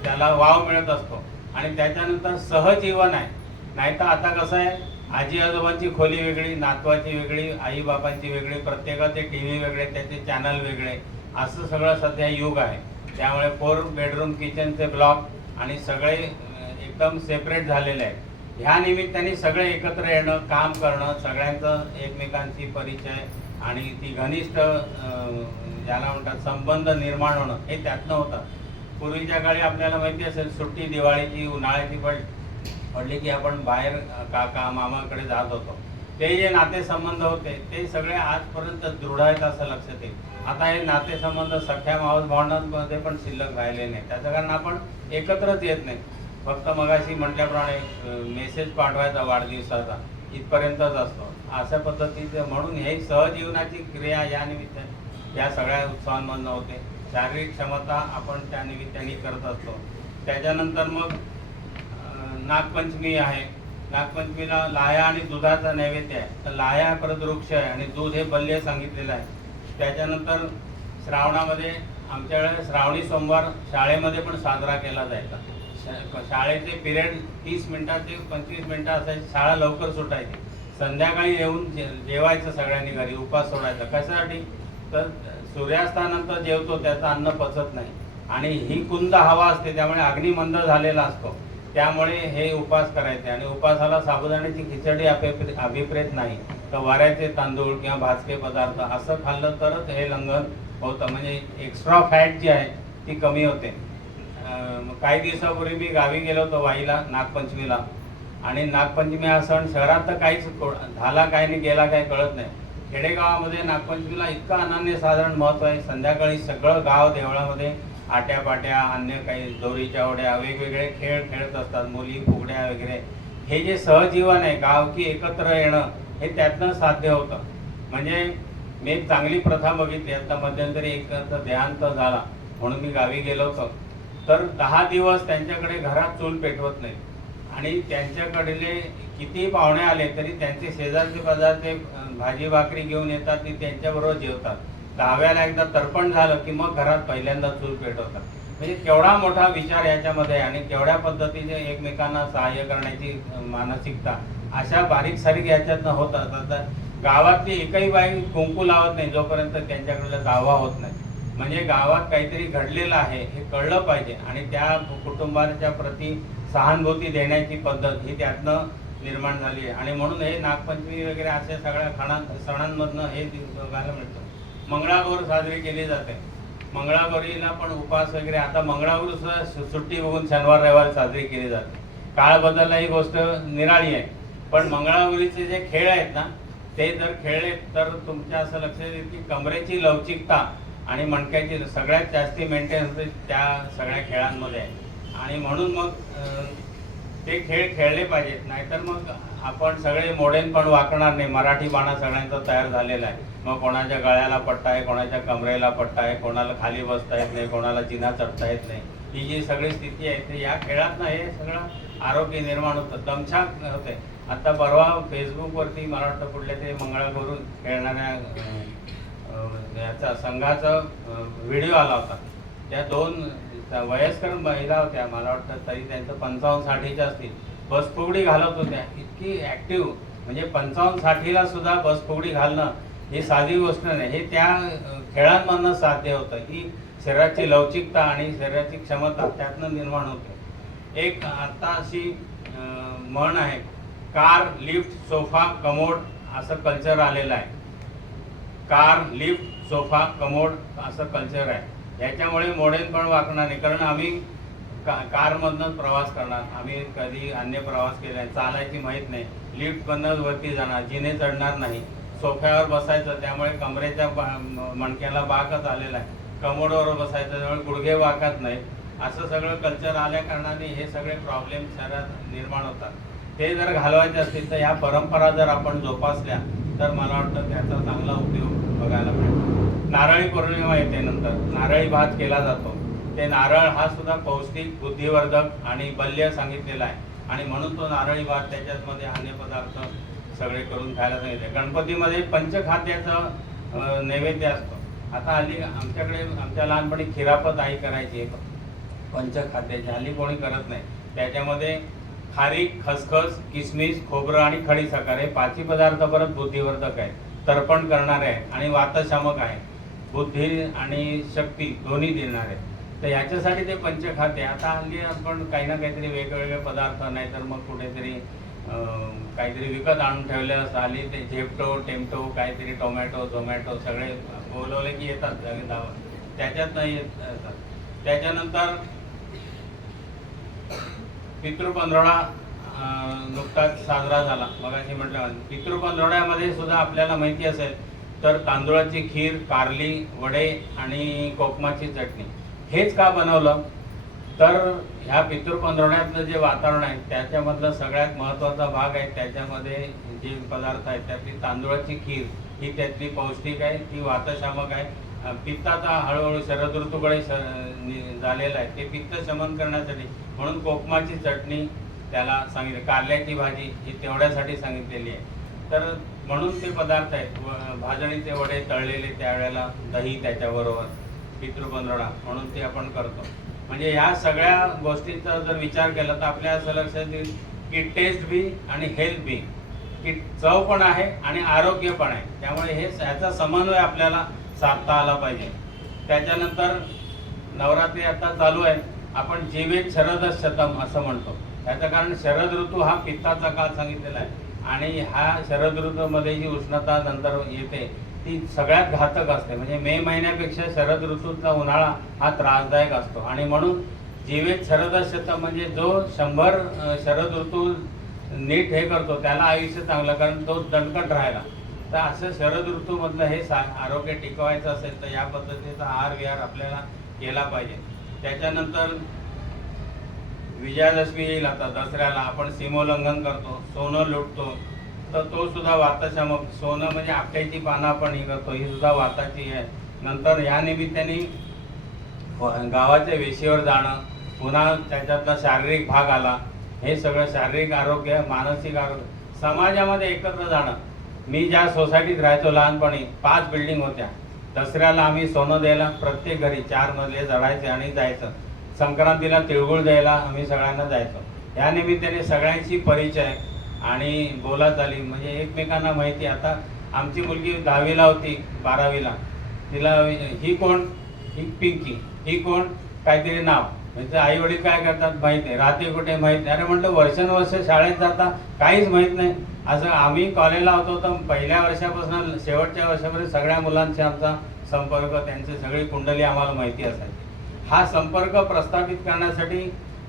त्याला वाव मिळत असतो. आणि त्याच्यानंतर सहजीवन आहे. नाहीतर आता कसं आहे, आजी आजोबांची खोली वेगळी, नातवाची वेगळी, आई बापांची वेगळी, प्रत्येकाचे टी व्ही वेगळे, त्याचे चॅनल वेगळे, असं सगळं सध्या युग आहे. त्यामुळे 4 बेडरूम किचनचे ब्लॉक आणि सगळे एकदम सेपरेट झालेले आहेत. ह्या निमित्ताने सगळे एकत्र येणं, काम करणं, सगळ्यांचं एकमेकांची परिचय आणि ती घनिष्ठ ज्याला म्हणतात संबंध निर्माण होणं, हे त्यातनं होतं. पूर्वीच्या काळी आपल्याला माहिती असेल, सुट्टी दिवाळीची उन्हाळ्याची पडली की आपण बाहेर काका मामाकडे जात होतो. ते जे नातेसंबंध होते ते सगळे आजपर्यंत दृढ आहेत असं लक्षात येईल. आता हे नातेसंबंध सख्या मावस भावंडांमध्ये पण शिल्लक राहिले नाही. त्याचं कारण आपण एकत्रच येत नाही. फक्त मगाशी म्हटल्याप्रमाणे मेसेज पाठवायचा वाढदिवसाचा इथपर्यंतच असतो. अशा पद्धतीचं म्हणून हे सहजीवनाची क्रिया या निमित्ताने या सगळ्या उत्सवांमधनं होते. शारीरिक क्षमता आपण त्या निमित्ताने करत असतो. त्याच्यानंतर मग नागपंचमी आहे. नागपंचमीला लाह्या आणि दुधाचा नैवेद्य आहे. तर लाह्या परत वृक्ष आहे आणि दूध हे बल्य सांगितलेलं आहे. त्याच्यानंतर श्रावणामध्ये आमच्याकडे श्रावणी सोमवार शाळेमध्ये पण साजरा केला जायचा. शाळेचे पिरियड 30 मिनिटाचे 25 मिनिटं असायची. शाळा लवकर सुटायची. संध्याकाळी येऊन जेवायचं सगळ्यांनी घरी, उपास सोडायचा. कशासाठी? तर सूर्यास्तानंतर जेवतो त्याचं अन्न पचत नाही आणि ही कुंद हवा असते, त्यामुळे अग्निमंद झालेला असतो. त्यामुळे हे उपास करायचे. आणि उपासाला साबुदाण्याची खिचडी अभिप्रेत नाही, तर वाऱ्याचे तांदूळ किंवा भाजके पदार्थ असं खाल्लं तरच हे लंघन होतं. म्हणजे एक्स्ट्रा फॅट जी आहे ती कमी होते. काही दिवसापूर्वी मी गावी गेलो होतो वाईला नागपंचमीला. आणि नागपंचमी हा सण शहरात तर काहीच झाला काय नाही, गेला काय कळत नाही. खेडेगावामध्ये नागपंचमीला इतकं अनन्यसाधारण महत्त्व आहे. संध्याकाळी सगळं गाव देवळामध्ये आट्यापाट्या, अन्य काही दोरीच्या ओढ्या, वेगवेगळे खेळ खेळत असतात, मुली फुगड्या वगैरे. हे जे सहजीवन आहे, गावकी एकत्र येणं, हे त्यातनं साध्य होतं. म्हणजे मी एक चांगली प्रथा बघितली. आता मध्यंतरी एक देहांत झाला म्हणून मी गावी गेलो होतो. तर 10 दिवस त्यांच्याकडे घरात चूल पेटवत नाही. आणि त्यांच्याकडले किती पाहुणे आले तरी त्यांचे शेजारचे पदार्थ भाजी भाकरी घेऊन येतात, ती त्यांच्याबरोबर जेवतात. 10व्याला एकदा तर्पण झालं की मग घरात पहिल्यांदा चूल पेटवतात. म्हणजे केवढा मोठा विचार याच्यामध्ये आणि केवढ्या पद्धतीने एकमेकांना सहाय्य करण्याची मानसिकता अशा बारीक सारीक याच्यातनं होतात. आता गावातली एकही बाई कुंकू लावत नाही जोपर्यंत त्यांच्याकडे दावा होत नाही. म्हणजे गावात काहीतरी घडलेलं आहे हे कळलं पाहिजे आणि त्या कुटुंबाच्या प्रती सहानुभूती देण्याची पद्धत ही त्यातनं निर्माण झाली आहे. आणि म्हणून हे नागपंचमी वगैरे अशा सगळ्या सणांमधनं हे बघायला मिळतं. मंगळागौर साजरी केली जाते. मंगळागौरीला पण उपास वगैरे. आता मंगळागौर सुद्धा सुट्टी बघून शनिवार रविवार साजरी केली जाते. काळ बदलला ही गोष्ट निराळी आहे. पण मंगळागौरीचे जे खेळ आहेत ना, ते जर खेळले तर तुमच्या असं लक्षात येईल की कमरेची लवचिकता आणि मणक्याची सगळ्यात जास्ती मेंटेन होते त्या सगळ्या खेळांमध्ये आहे. आणि म्हणून मग ते खेळ खेळले पाहिजेत. नाहीतर मग आपण सगळे मोडेन पण वाकणार नाही. मराठी बाणा सगळ्यांचा तयार झालेला आहे. मग कोणाच्या गळ्याला पट्टा आहे, कोणाच्या कमरेला पट्टा आहे, कोणाला खाली बसता येत नाही, कोणाला जिना चढता येत नाही. ही जी सगळी स्थिती आहे ते या खेळातनं हे सगळं आरोग्य निर्माण होतं, दमछाक होते. आता परवा फेसबुकवरती मला वाटतं कुठल्या ते मंगळागौर खेळणाऱ्या याचा संघाचा व्हिडिओ आला होता. त्या 2 वयस्कर महिला होत्या, मला वाटतं तरी त्यांचं 55-60च्या असतील. बसफुगडी घालत होत्या. इतकी ॲक्टिव्ह, म्हणजे 55-60ला सुद्धा बसफुगडी घालणं ही साधी गोष्ट नाही. हे त्या खेळांमधनं साध्य होतं. ही शरीराची लवचिकता आणि शरीराची क्षमता त्यातनं निर्माण होते. एक आता अशी म्हण आहे, कार लिफ्ट सोफा कमोड असं कल्चर आलेलं आहे. कार लिफ्ट सोफा कमोड असं कल्चर आहे. याच्यामुळे मॉडर्न पण वागणार नाही, कारण आम्ही कारमधनंच प्रवास करणार. आम्ही कधी अन्य प्रवास केला नाही, चालायची माहीत नाही, लिफ्टमधनंच वरती जाणार, जिने चढणार नाही, सोफ्यावर बसायचं त्यामुळे कमरेच्या मणक्याला बाकच आलेला आहे, कमोडवर बसायचं त्यामुळे गुडघे वाकत नाहीत. असं सगळं कल्चर आल्या कारणाने हे सगळे प्रॉब्लेम शहरात निर्माण होतात. ते जर घालवायचे असतील तर ह्या परंपरा जर आपण जोपासल्या तर मला वाटतं त्याचा चांगला उपयोग बघायला मिळेल. नारळी पौर्णिमा येते, नंतर नारळी भात केला जातो. ते नारळ हा सुद्धा पौष्टिक, बुद्धिवर्धक आणि बल्य सांगितलेला आहे, आणि म्हणून तो नारळी भात त्याच्यामध्ये अन्य पदार्थ सगळे करून खायला सांगितले. गणपतीमध्ये पंचखाद्याचा नैवेद्य असतो. आता हल्ली आमच्याकडे आमच्या लहानपणी खिरापत आई करायची पंचखाद्याची, हल्ली कोणी करत नाही. त्याच्यामध्ये खारीक, खसखस, किसमिस, खोबरं आणि खडीसाखर हे पाचही पदार्थ परत बुद्धिवर्धक आहे, तर्पण करणारे आहे आणि वातशामक आहे, बुद्धी आणि शक्ती दोन्ही देणारे. तर ह्याच्यासाठी ते पंचखाद्य. आता हल्ली आपण काही ना काहीतरी वेगवेगळे पदार्थ, नाही तर मग कुठेतरी काहीतरी विकत आणून ठेवले असं हल्ली ते झेप्टो, टेम्टो, काहीतरी टोमॅटो, झोमॅटो सगळे बोलवले की येतात त्याच्यात नाही येतात. त्याच्यानंतर पितृपंधरवडा नुकताच साजरा झाला. मगाशी म्हटलं पितृपंधरवड्यामध्ये सुद्धा आपल्याला माहिती असेल तर तांदूळाची खीर, कारली, वडे आणि कोकमाची चटणी. हेच का बनवलं तर ह्या पितृपंधरवड्यातलं जे वातावरण आहे त्याच्यामधलं सगळ्यात महत्त्वाचा भाग आहे. त्याच्यामध्ये जे पदार्थ आहेत त्यातली तांदूळाची खीर ही त्यातली पौष्टिक आहे, ती वातशामक आहे. पित्ताचा हळूहळू शरद ऋतूकडे झालेला आहे, ते पित्त शमन करण्यासाठी. म्हणून कोकमाची चटणी त्याला सांगितली, कारल्याची भाजी ही तेवढ्यासाठी सांगितलेली आहे. तर म्हणून ते पदार्थ आहेत. भाजणीचे वडे तळलेले, त्यावेळेला दही त्याच्याबरोबर, पितृपंधरवडा म्हणून ते आपण करतो. म्हणजे ह्या सगळ्या गोष्टींचा जर विचार केला तर आपल्या असं लक्षात येईल की टेस्ट बी आणि हेल्थ बी, की चव पण आहे आणि आरोग्य पण आहे. त्यामुळे ह्याचा समन्वय आपल्याला साधता आला पाहिजे. त्याच्यानंतर नवरात्री आता चालू आहे. आपण जीवेत शरद शतम असं म्हणतो. याचं कारण शरद ऋतू हा पित्ताचा काळ सांगितलेला आहे, आणि ह्या शरद ऋतूमध्ये जी उष्णता नंतर येते ती सगळ्यात घातक असते. म्हणजे मे महिन्यापेक्षा शरद ऋतूतला उन्हाळा हा त्रासदायक असतो, आणि म्हणून जीवेत शरद शतम म्हणजे जो 100 शरद ऋतू नीट हे करतो त्याला आयुष्य चांगलं, कारण तो दणकट राहायला. तर असं शरद ऋतूमधलं हे आरोग्य टिकवायचं असेल तर या पद्धतीचा आहार विहार आपल्याला केला पाहिजे. त्याच्यानंतर विजयादशमी येईल. आता दसऱ्याला आपण सीमोल्लंघन करतो, सोनं लुटतो, तर तो सुद्धा वातशामक. सोनं म्हणजे आपट्याची पानं आपण ही करतो, ही सुद्धा वाताची आहे. नंतर या निमित्ताने गावाच्या वेशीवर जाणं, पुन्हा त्याच्यातला शारीरिक भाग आला, हे सगळं शारीरिक आरोग्य, मानसिक आरोग्य, समाजामध्ये एकत्र जाणं. मी ज्या सोसायटीत राहायचो लहानपणी 5 बिल्डिंग होत्या. दसऱ्याला आम्ही सोनं द्यायला प्रत्येक घरी 4 मजले चढायचे आणि जायचं. संक्रांतीला तिळगुळ द्यायला आम्ही सगळ्यांना जायचो. या निमित्ताने सगळ्यांशी परिचय आणि बोलाचाली, म्हणजे एकमेकांना माहिती. आता आमची मुलगी 10वीला होती, 12वीला, तिला ही कोण, ही पिंकी, ही कोण, काहीतरी नाव, म्हणजे आई वडील काय करतात माहीत नाही, राहते कुठे माहीत नाही. अरे म्हटलं वर्षानुवर्ष शाळेत जाता काहीच माहीत नाही. असं आम्ही कॉलेजला होतो तर पहिल्या वर्षापासून शेवटच्या वर्षापर्यंत सगळ्या मुलांशी आमचा संपर्क, त्यांची सगळी कुंडली आम्हाला माहिती असायची. हा संपर्क प्रस्थापित करण्यासाठी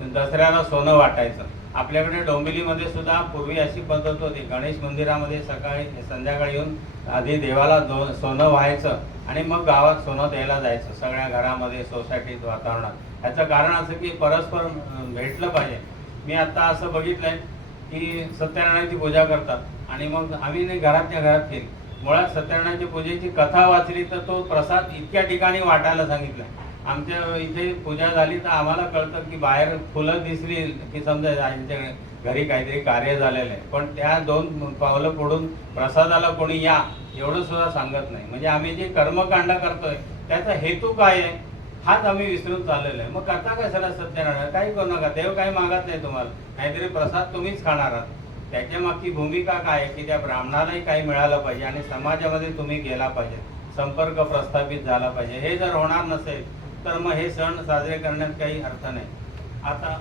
दसऱ्याला सोनं वाटायचं. आपल्याकडे डोंबिवलीमध्ये सुद्धा पूर्वी अशी पद्धत होती, गणेश मंदिरामध्ये सकाळी संध्याकाळी येऊन आधी देवाला सोनं व्हायचं आणि मग गावात सोनं द्यायला जायचं, सगळ्या घरामध्ये, सोसायटीत, वातावरणात. याचं कारण असं की परस्पर भेटलं पाहिजे. मी आता असं बघितलं आहे की सत्यनारायणाची पूजा करतात आणि मग आम्ही घरातल्या घरात केली. मुळात सत्यनारायणाची पूजेची कथा वाचली तर तो प्रसाद इतक्या ठिकाणी वाटायला सांगितला. आमच्या इथे पूजा झाली तर आम्हाला कळतं की बाहेर फुलं दिसली की समजा यांच्या घरी काहीतरी कार्य झालेलं आहे, पण त्या 2 पावलं पुढून प्रसादाला कोणी या एवढं सुद्धा सांगत नाही. म्हणजे आम्ही जे कर्मकांड करतोय त्याचा हेतू काय आहे हाच आम्ही विसरून चाललेलो आहे. मग करता कशाला सत्यनारायण, काही करू नका, देव काही मागत नाही तुम्हाला, नाहीतरी प्रसाद तुम्हीच खाणार आहात. त्याच्या मागची भूमिका काय आहे की त्या ब्राह्मणालाही काही मिळालं पाहिजे आणि समाजामध्ये तुम्ही गेला पाहिजे, संपर्क प्रस्थापित झाला पाहिजे. हे जर होणार नसेल तर मग हे सण साजरे करण्यात काही अर्थ नाही. आता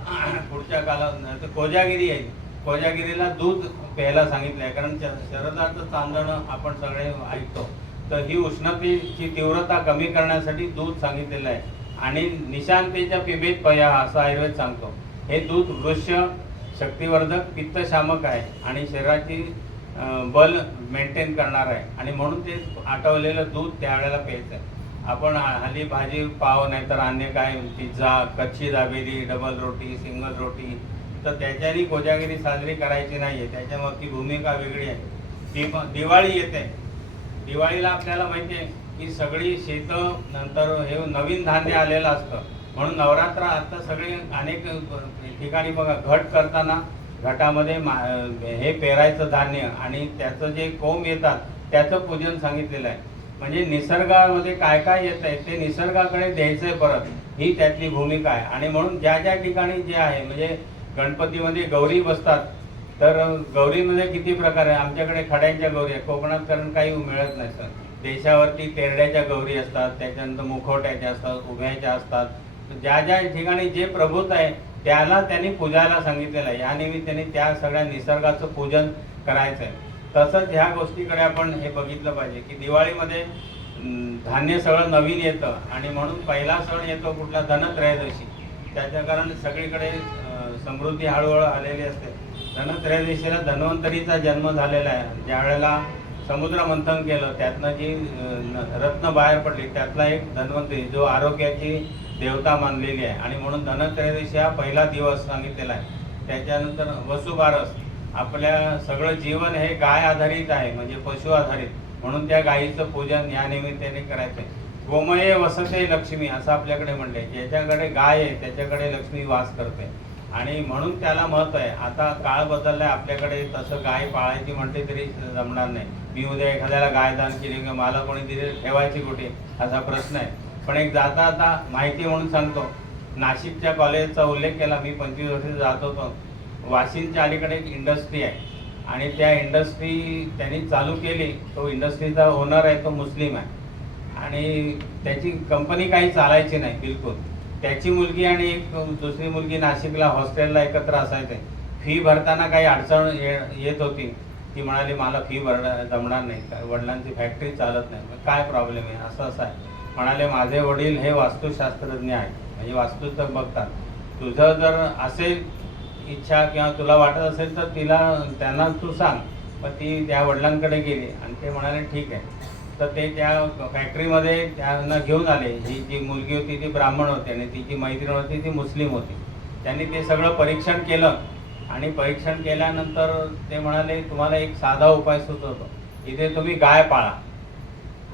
पुढच्या काळात कोजागिरी येईल. कोजागिरीला दूध प्यायला सांगितलं आहे, कारण शरदाचं चांदणं आपण सगळे ऐकतो. तर ही उष्णतेची तीव्रता कमी करण्यासाठी दूध सांगितलेलं आहे. आणि निशांतेच्या पिबेत पया असं आयुर्वेद सांगतो. हे दूध वृक्ष शक्तिवर्धक पित्तशामक आहे आणि शरीराची बल मेंटेन करणार आहे. आणि म्हणून ते आटवलेलं दूध त्यावेळेला प्यायचं आहे. आपण हल्ली भाजी पाव नाहीतर अन्य काय पिझ्झा, कच्ची दाबेली, डबल रोटी, सिंगल रोटी, तर त्याच्यानी कोजागिरी साजरी करायची नाही आहे. त्याच्यामागची भूमिका वेगळी आहे. दिवाळी येते. दिवाळीला आपल्याला माहिती आहे की सगळी शेतं नंतर हे नवीन धान्य आलेलं असतं. म्हणून नवरात्र आता सगळे अनेक ठिकाणी बघा घट करताना घटामध्ये हे पेरायचं धान्य आणि त्याचं जे कोंब येतात त्याचं पूजन सांगितलेलं आहे. म्हणजे निसर्गामध्ये काय काय येत आहे ते निसर्गाकडे द्यायचंय परत, ही त्यातली भूमिका आहे. आणि म्हणून ज्या ज्या ठिकाणी जे आहे म्हणजे गणपतीमध्ये गौरी बसतात, तर गौरीमध्ये किती प्रकार आहे. आमच्याकडे खड्यांच्या गौरी आहे, कोकणात कारण काही मिळत नाही सर. देशावरती तेरड्याच्या गौरी असतात, त्याच्यानंतर मुखवट्याच्या असतात, उभ्याच्या असतात. ज्या ज्या ठिकाणी जे प्रभूत आहे त्याला त्यांनी पूजायला सांगितलेलं आहे. या निमित्ताने त्या सगळ्या निसर्गाचं पूजन करायचं आहे. तसंच ह्या गोष्टीकडे आपण हे बघितलं पाहिजे की दिवाळीमध्ये धान्य सगळं नवीन येतं आणि म्हणून पहिला सण येतो कुठला, धनत्रयोदशी. त्याच्या कारण सगळीकडे समृद्धी हळूहळू आलेली असते. धनत्रयोदशीला धन्वंतरीचा जन्म झालेला आहे. ज्या वेळेला समुद्र मंथन केलं त्यातनं जी रत्न बाहेर पडली त्यातला एक धन्वंतरी जो आरोग्याची देवता मानलेली आहे. आणि म्हणून धनत्रयोदशी हा पहिला दिवस सांगितलेला आहे. त्याच्यानंतर वसुबारस. आपल्या सगळं जीवन हे गाय आधारित आहे, म्हणजे पशु आधारित, म्हणून त्या गायीचं पूजन या निमित्ताने करायचं आहे. गोमये वसते लक्ष्मी असं आपल्याकडे म्हणले. ज्याच्याकडे गाय आहे त्याच्याकडे लक्ष्मी वास करते आणि म्हणून त्याला महत्त्व आहे. आता काळ बदललाय आपल्याकडे, तसं गाय पाळायची म्हणते तरी जमणार नाही. मी उद्या एखाद्याला गाय दान केली किंवा मला कोणी दिली ठेवायची कुठे असा प्रश्न आहे. पण एक जाता आता माहिती म्हणून सांगतो, नाशिकच्या कॉलेजचा उल्लेख केला. मी 25 वर्ष जात होतो. वाशिमच्या अलीकडे एक इंडस्ट्री आहे आणि त्या इंडस्ट्री त्यांनी चालू केली. तो इंडस्ट्रीचा ओनर आहे तो मुस्लिम आहे आणि त्याची कंपनी काही चालायची नाही बिलकुल. त्याची मुलगी आणि एक दुसरी मुलगी नाशिकला हॉस्टेलला एकत्र असायचे. फी भरताना काही अडचण येत होती. ती म्हणाली मला फी जमणार नाही, वडिलांची फॅक्टरी चालत नाही. काय प्रॉब्लेम आहे, असं आहे. म्हणाले माझे वडील हे वास्तुशास्त्रज्ञ आहेत, म्हणजे वास्तूचं बघतात. तुझं जर असेल इच्छा किंवा तुला वाटत असेल तर त्यांना तू सांग. पण ती त्या वडिलांकडे गेली आणि ते म्हणाले ठीक आहे. तर ते त्या फॅक्टरीमध्ये त्यांना घेऊन आले. ही जी मुलगी होती ती ब्राह्मण होती आणि तिची मैत्रीण होती ती मुस्लिम होती. त्यांनी ते सगळं परीक्षण केलं आणि परीक्षण केल्यानंतर ते म्हणाले तुम्हाला एक साधा उपाय सुचवतो, इथे तुम्ही गाय पाळा.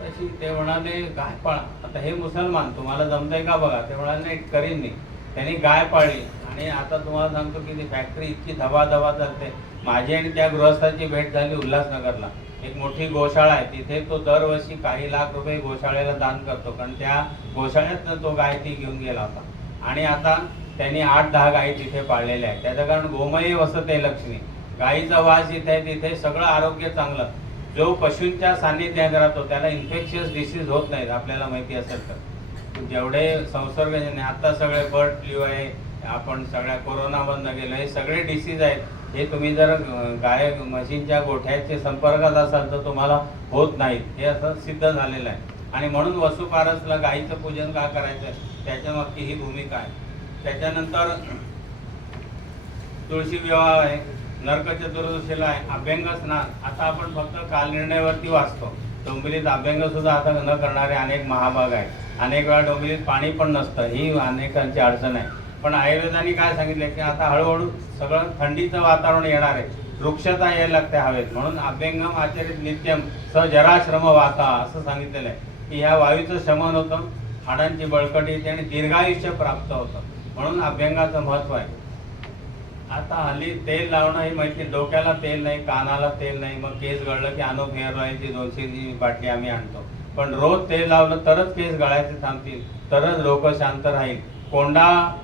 तशी ते म्हणाले गाय पाळा, आता हे मुसलमान तुम्हाला जमतंय का बघा. ते म्हणाले नाही करीन मी. त्यांनी गाय पाळली आणि आता तुम्हाला सांगतो की ती फॅक्टरी इतकी धबाधबा चालते. माझी आणि त्या गृहस्थाची भेट झाली उल्हासनगरला. एक मोठी गोशाळा आहे, तिथे तो दरवर्षी काही लाख रुपये गोशाळेला दान करतो, कारण त्या गोशाळ्यातनं तो गाय ती घेऊन गेला होता. आणि आता त्यांनी 8-10 गायी तिथे पाळलेल्या आहेत. त्याचं कारण गोमये वसते लक्ष्मी. गायीचा वास जिथे आहे तिथे सगळं आरोग्य चांगलं. जो पशूंच्या सान्निध्यात राहतो त्याला इन्फेक्शियस डिसीज होत नाहीत, आपल्याला माहिती असेल तर. जेवढे संसर्गजन्य आता सगळे बर्ड फ्लू आहे, आपण सगळ्या कोरोना बंद केलं, हे सगळे डिसीज आहेत. हे तुम्ही जर गाय म्हशींच्या गोठ्याच्या संपर्कात असाल तर तुम्हाला होत नाहीत, हे असं सिद्ध झालेलं आहे. आणि म्हणून वसुबारसला गायीचं पूजन का करायचं त्याच्यामागची ही भूमिका आहे. त्याच्यानंतर तुळशी विवाह आहे, नरक चतुर्दशीला आहे, अभ्यंग स्नान. आता आपण फक्त कालनिर्णयावरती वाचतो. डोंबिवलीत अभ्यंग सुद्धा आता न करणारे अनेक महाभाग आहेत. अनेक वेळा डोंबिवलीत पाणी पण नसतं, ही अनेकांची अडचण आहे. पण आयुर्वेदाने काय सांगितलं की आता हळूहळू सगळं थंडीचं वातावरण येणार आहे, वृक्षता यायला लागते हवेत. म्हणून अभ्यंगम आचरित नित्यम स जराश्रम वाता असं सांगितलेलं आहे की ह्या वायूचं शमन होतं, हाडांची बळकटी येते आणि दीर्घायुष्य प्राप्त होतं. म्हणून अभ्यंगाचं महत्त्व आहे. आता हल्ली तेल लावणं ही माहिती, डोक्याला तेल नाही, कानाला तेल नाही, मग केस गळलं की आणो फेअर ऑइलची 200ची बाटली आम्ही आणतो. पण रोज तेल लावलं तरच केस गळायचे थांबतील, तरच डोकं शांत राहील. कोंडा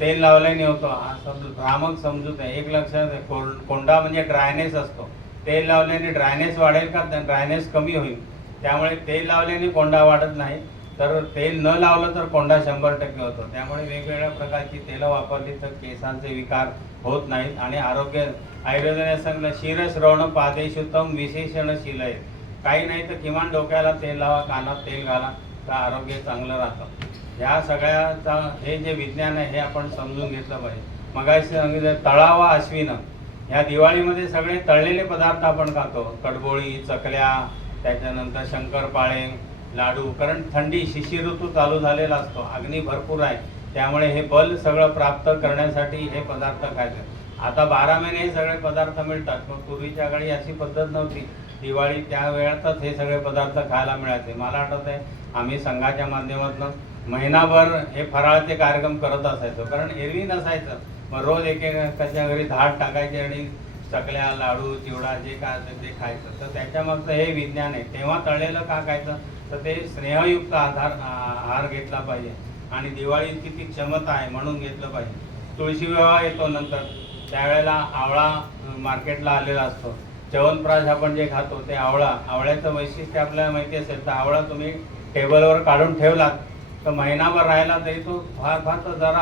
तेल लावल्याने होतो हा भ्रामक समजूत आहे. एक लक्षात आहे, कोंडा म्हणजे ड्रायनेस असतो. तेल लावल्याने ड्रायनेस वाढेल का, ड्रायनेस कमी होईल. त्यामुळे तेल लावल्याने कोंडा वाढत नाही, तर तेल न लावलं तर कोंडा 100% होतो. त्यामुळे वेगवेगळ्या प्रकारची तेलं वापरली तर केसांचे विकार होत नाहीत आणि आरोग्य. आयुर्वेदाने सांगितलं शिरश्रवण पादेशुतम विशेषणशील आहे. काही नाही तर किमान डोक्याला तेल लावा, कानात तेल घाला, तर आरोग्य चांगलं राहतं. ह्या सगळ्याचा हे जे विज्ञान आहे हे आपण समजून घेतलं पाहिजे. मगाशी सांगितलं तळावा अश्विनं, ह्या दिवाळीमध्ये सगळे तळलेले पदार्थ आपण खातो. कडबोळी, चकल्या, त्याच्यानंतर शंकरपाळे, लाडू. कारण थंडी, शिशिर ऋतू चालू झालेला असतो, अग्नी भरपूर आहे, त्यामुळे हे बल सगळं प्राप्त करण्यासाठी हे पदार्थ खायचे. आता 12 महिने हे सगळे पदार्थ मिळतात, पण पूर्वीच्या काळी अशी पद्धत नव्हती. दिवाळी त्या वेळातच हे सगळे पदार्थ खायला मिळायचे. मला आठवत आहे आम्ही संघाच्या माध्यमातून महिनाभर हे फराळाचे कार्यक्रम करत असायचो, कारण एरवी नसायचं. मग रोज एकेकाच्या घरी धाड टाकायचे आणि चकल्या, लाडू, चिवडा जे काय असेल ते खायचं. तर त्याच्यामागचं हे विज्ञान आहे. तेव्हा तळलेलं का खायचं, तर ते स्नेहयुक्त आहार घेतला पाहिजे आणि दिवाळीत किती क्षमता आहे म्हणून घेतलं पाहिजे. तुळशी विवाह येतो नंतर, त्यावेळेला आवळा मार्केटला आलेला असतो. च्यवनप्राश आपण जे खातो ते आवळ्याचं वैशिष्ट्य आपल्याला माहिती असेल, तर आवळा तुम्ही टेबलवर काढून ठेवलात तर महिनाभर राहिला तरी तो फार फार तर जरा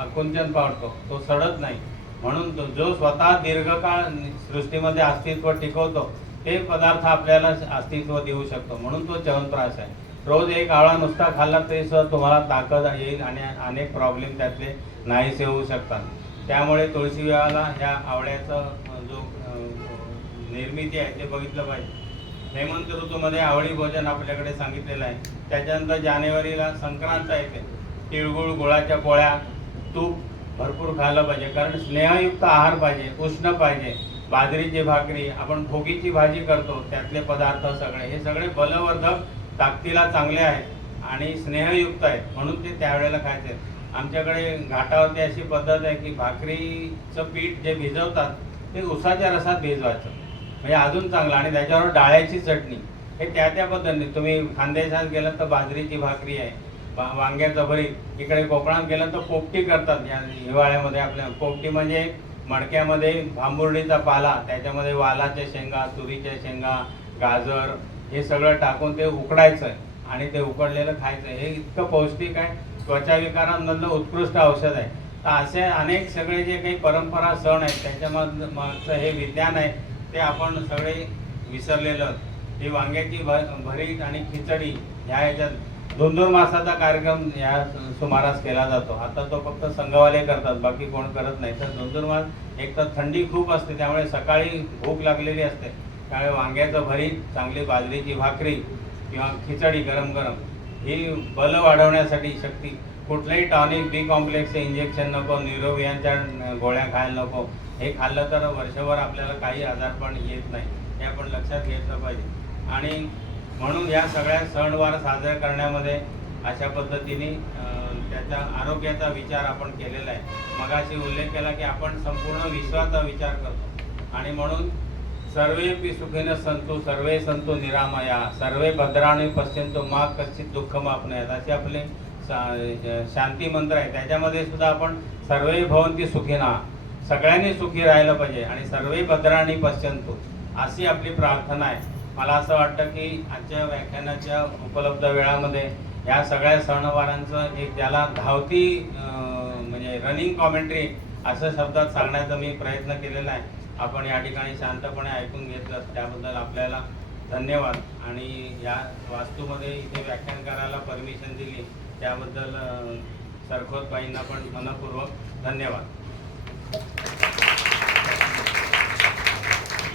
आकुंचन पावतो, तो सडत नाही. म्हणून तो जो स्वतः दीर्घकाळ सृष्टीमध्ये अस्तित्व टिकवतो ते पदार्थ आपल्याला अस्तित्व देऊ शकतो, म्हणून तो च्यवनप्राश आहे. रोज एक आवळा नुसता खाल्ला तरी सुद्धा तुम्हाला ताकद येईल आणि अनेक प्रॉब्लेम त्यातले नाहीसे होऊ शकतात. त्यामुळे तुळशी विवाहाला ह्या आवळ्याचं जो निर्मिती आहे ते बघितलं पाहिजे. हेमंत ऋतूमध्ये आवळी भोजन आपल्याकडे सांगितलेलं आहे. त्याच्यानंतर जानेवारीला संक्रांत येते. तिळगुळ, गुळाच्या पोळ्या, तूप भरपूर खायला पाहिजे, कारण स्नेहयुक्त आहार पाहिजे, उष्ण पाहिजे. बाजरीची भाकरी, आपण भोगीची भाजी करतो, त्यातले पदार्थ सगळे हे सगळे बलवर्धक, ताकदीला चांगले आहेत आणि स्नेहयुक्त आहेत, म्हणून ते त्यावेळेला खायचे. आमच्याकडे घाटावरती अशी पद्धत आहे की भाकरीचं पीठ जे भिजवतात ते उसाच्या रसात भिजवायचं, म्हणजे अजून चांगलं. आणि त्याच्यावर डाळ्याची चटणी, हे त्या पद्धतीने. तुम्ही खानदेशात गेलं तर बाजरीची भाकरी आहे, वांग्याचं भरीत. इकडे कोकणात गेलं तर पोपटी करतात या हिवाळ्यामध्ये. आपल्या पोपटी म्हणजे मडक्यामध्ये भांबुर्डीचा पाला, त्याच्यामध्ये वालाच्या शेंगा, तुरीच्या शेंगा, गाजर हे सगळं टाकून ते उकडायचं आणि ते उकडलेलं खायचं. हे इतकं पौष्टिक आहे, त्वचाविकारांमधलं उत्कृष्ट औषध आहे. तर असे अनेक सगळे जे काही परंपरा, सण आहेत त्याच्यामधलं मागचं हे विज्ञान आहे, ते आपण सगळे विसरलेलं. ही वांग्याची भरीत आणि खिचडी ह्याच्यात धुंधुरमासाचा कार्यक्रम या सुमारास केला जातो. आता तो फक्त संघवाले करतात, बाकी कोण करत नाही. तर धुंधुरमास एक तर थंडी खूप असते, त्यामुळे सकाळी भूक लागलेली असते, त्यामुळे वांग्याचं भरीत, चांगली बाजरीची भाकरी किंवा खिचडी गरम गरम, ही बल वाढवण्यासाठी शक्ती. कुठलंही टॉनिक, बी कॉम्प्लेक्स इंजेक्शन नको, न्यूरोबियांच्या गोळ्या खायला नको. हे खाल्लं तर वर्षभर आपल्याला काही आजारपण येत नाही, हे आपण लक्षात घेतलं पाहिजे. आणि म्हणून या सगळ्या सणवार साजरे करण्यामध्ये अशा पद्धतीने त्याच्या आरोग्याचा विचार आपण केलेला आहे. मगाशी उल्लेख केला की आपण संपूर्ण विश्वाचा विचार करतो, आणि म्हणून सर्वेपि सुखिनः सन्तु सर्वे सन्तु निरामया सर्वे भद्राणि पश्यन्तु मा कश्चित् दुःखमाप्नुयात्, असे आपले शांती मंत्र आहे. त्याच्यामध्ये सुद्धा आपण सर्वे भवन्ति सुखिनः, सगळ्यांनी सुखी राहायला पाहिजे, आणि सर्वे भद्राणि पश्यन्तु अशी आपली प्रार्थना आहे. मला असं वाटतं की आजच्या व्याख्यानाच्या उपलब्ध वेळामध्ये या सगळ्या सणवारांचं एक ज्याला धावती म्हणजे रनिंग कॉमेंट्री असं शब्दात सांगण्याचा मी प्रयत्न केलेला आहे. आपण या ठिकाणी शांतपणे ऐकून घेतलं त्याबद्दल आपल्याला धन्यवाद. आणि या वास्तूमध्ये इथे व्याख्यान करायला परमिशन दिली त्याबद्दल सरखोतबाईंना पण मनपूर्वक धन्यवाद.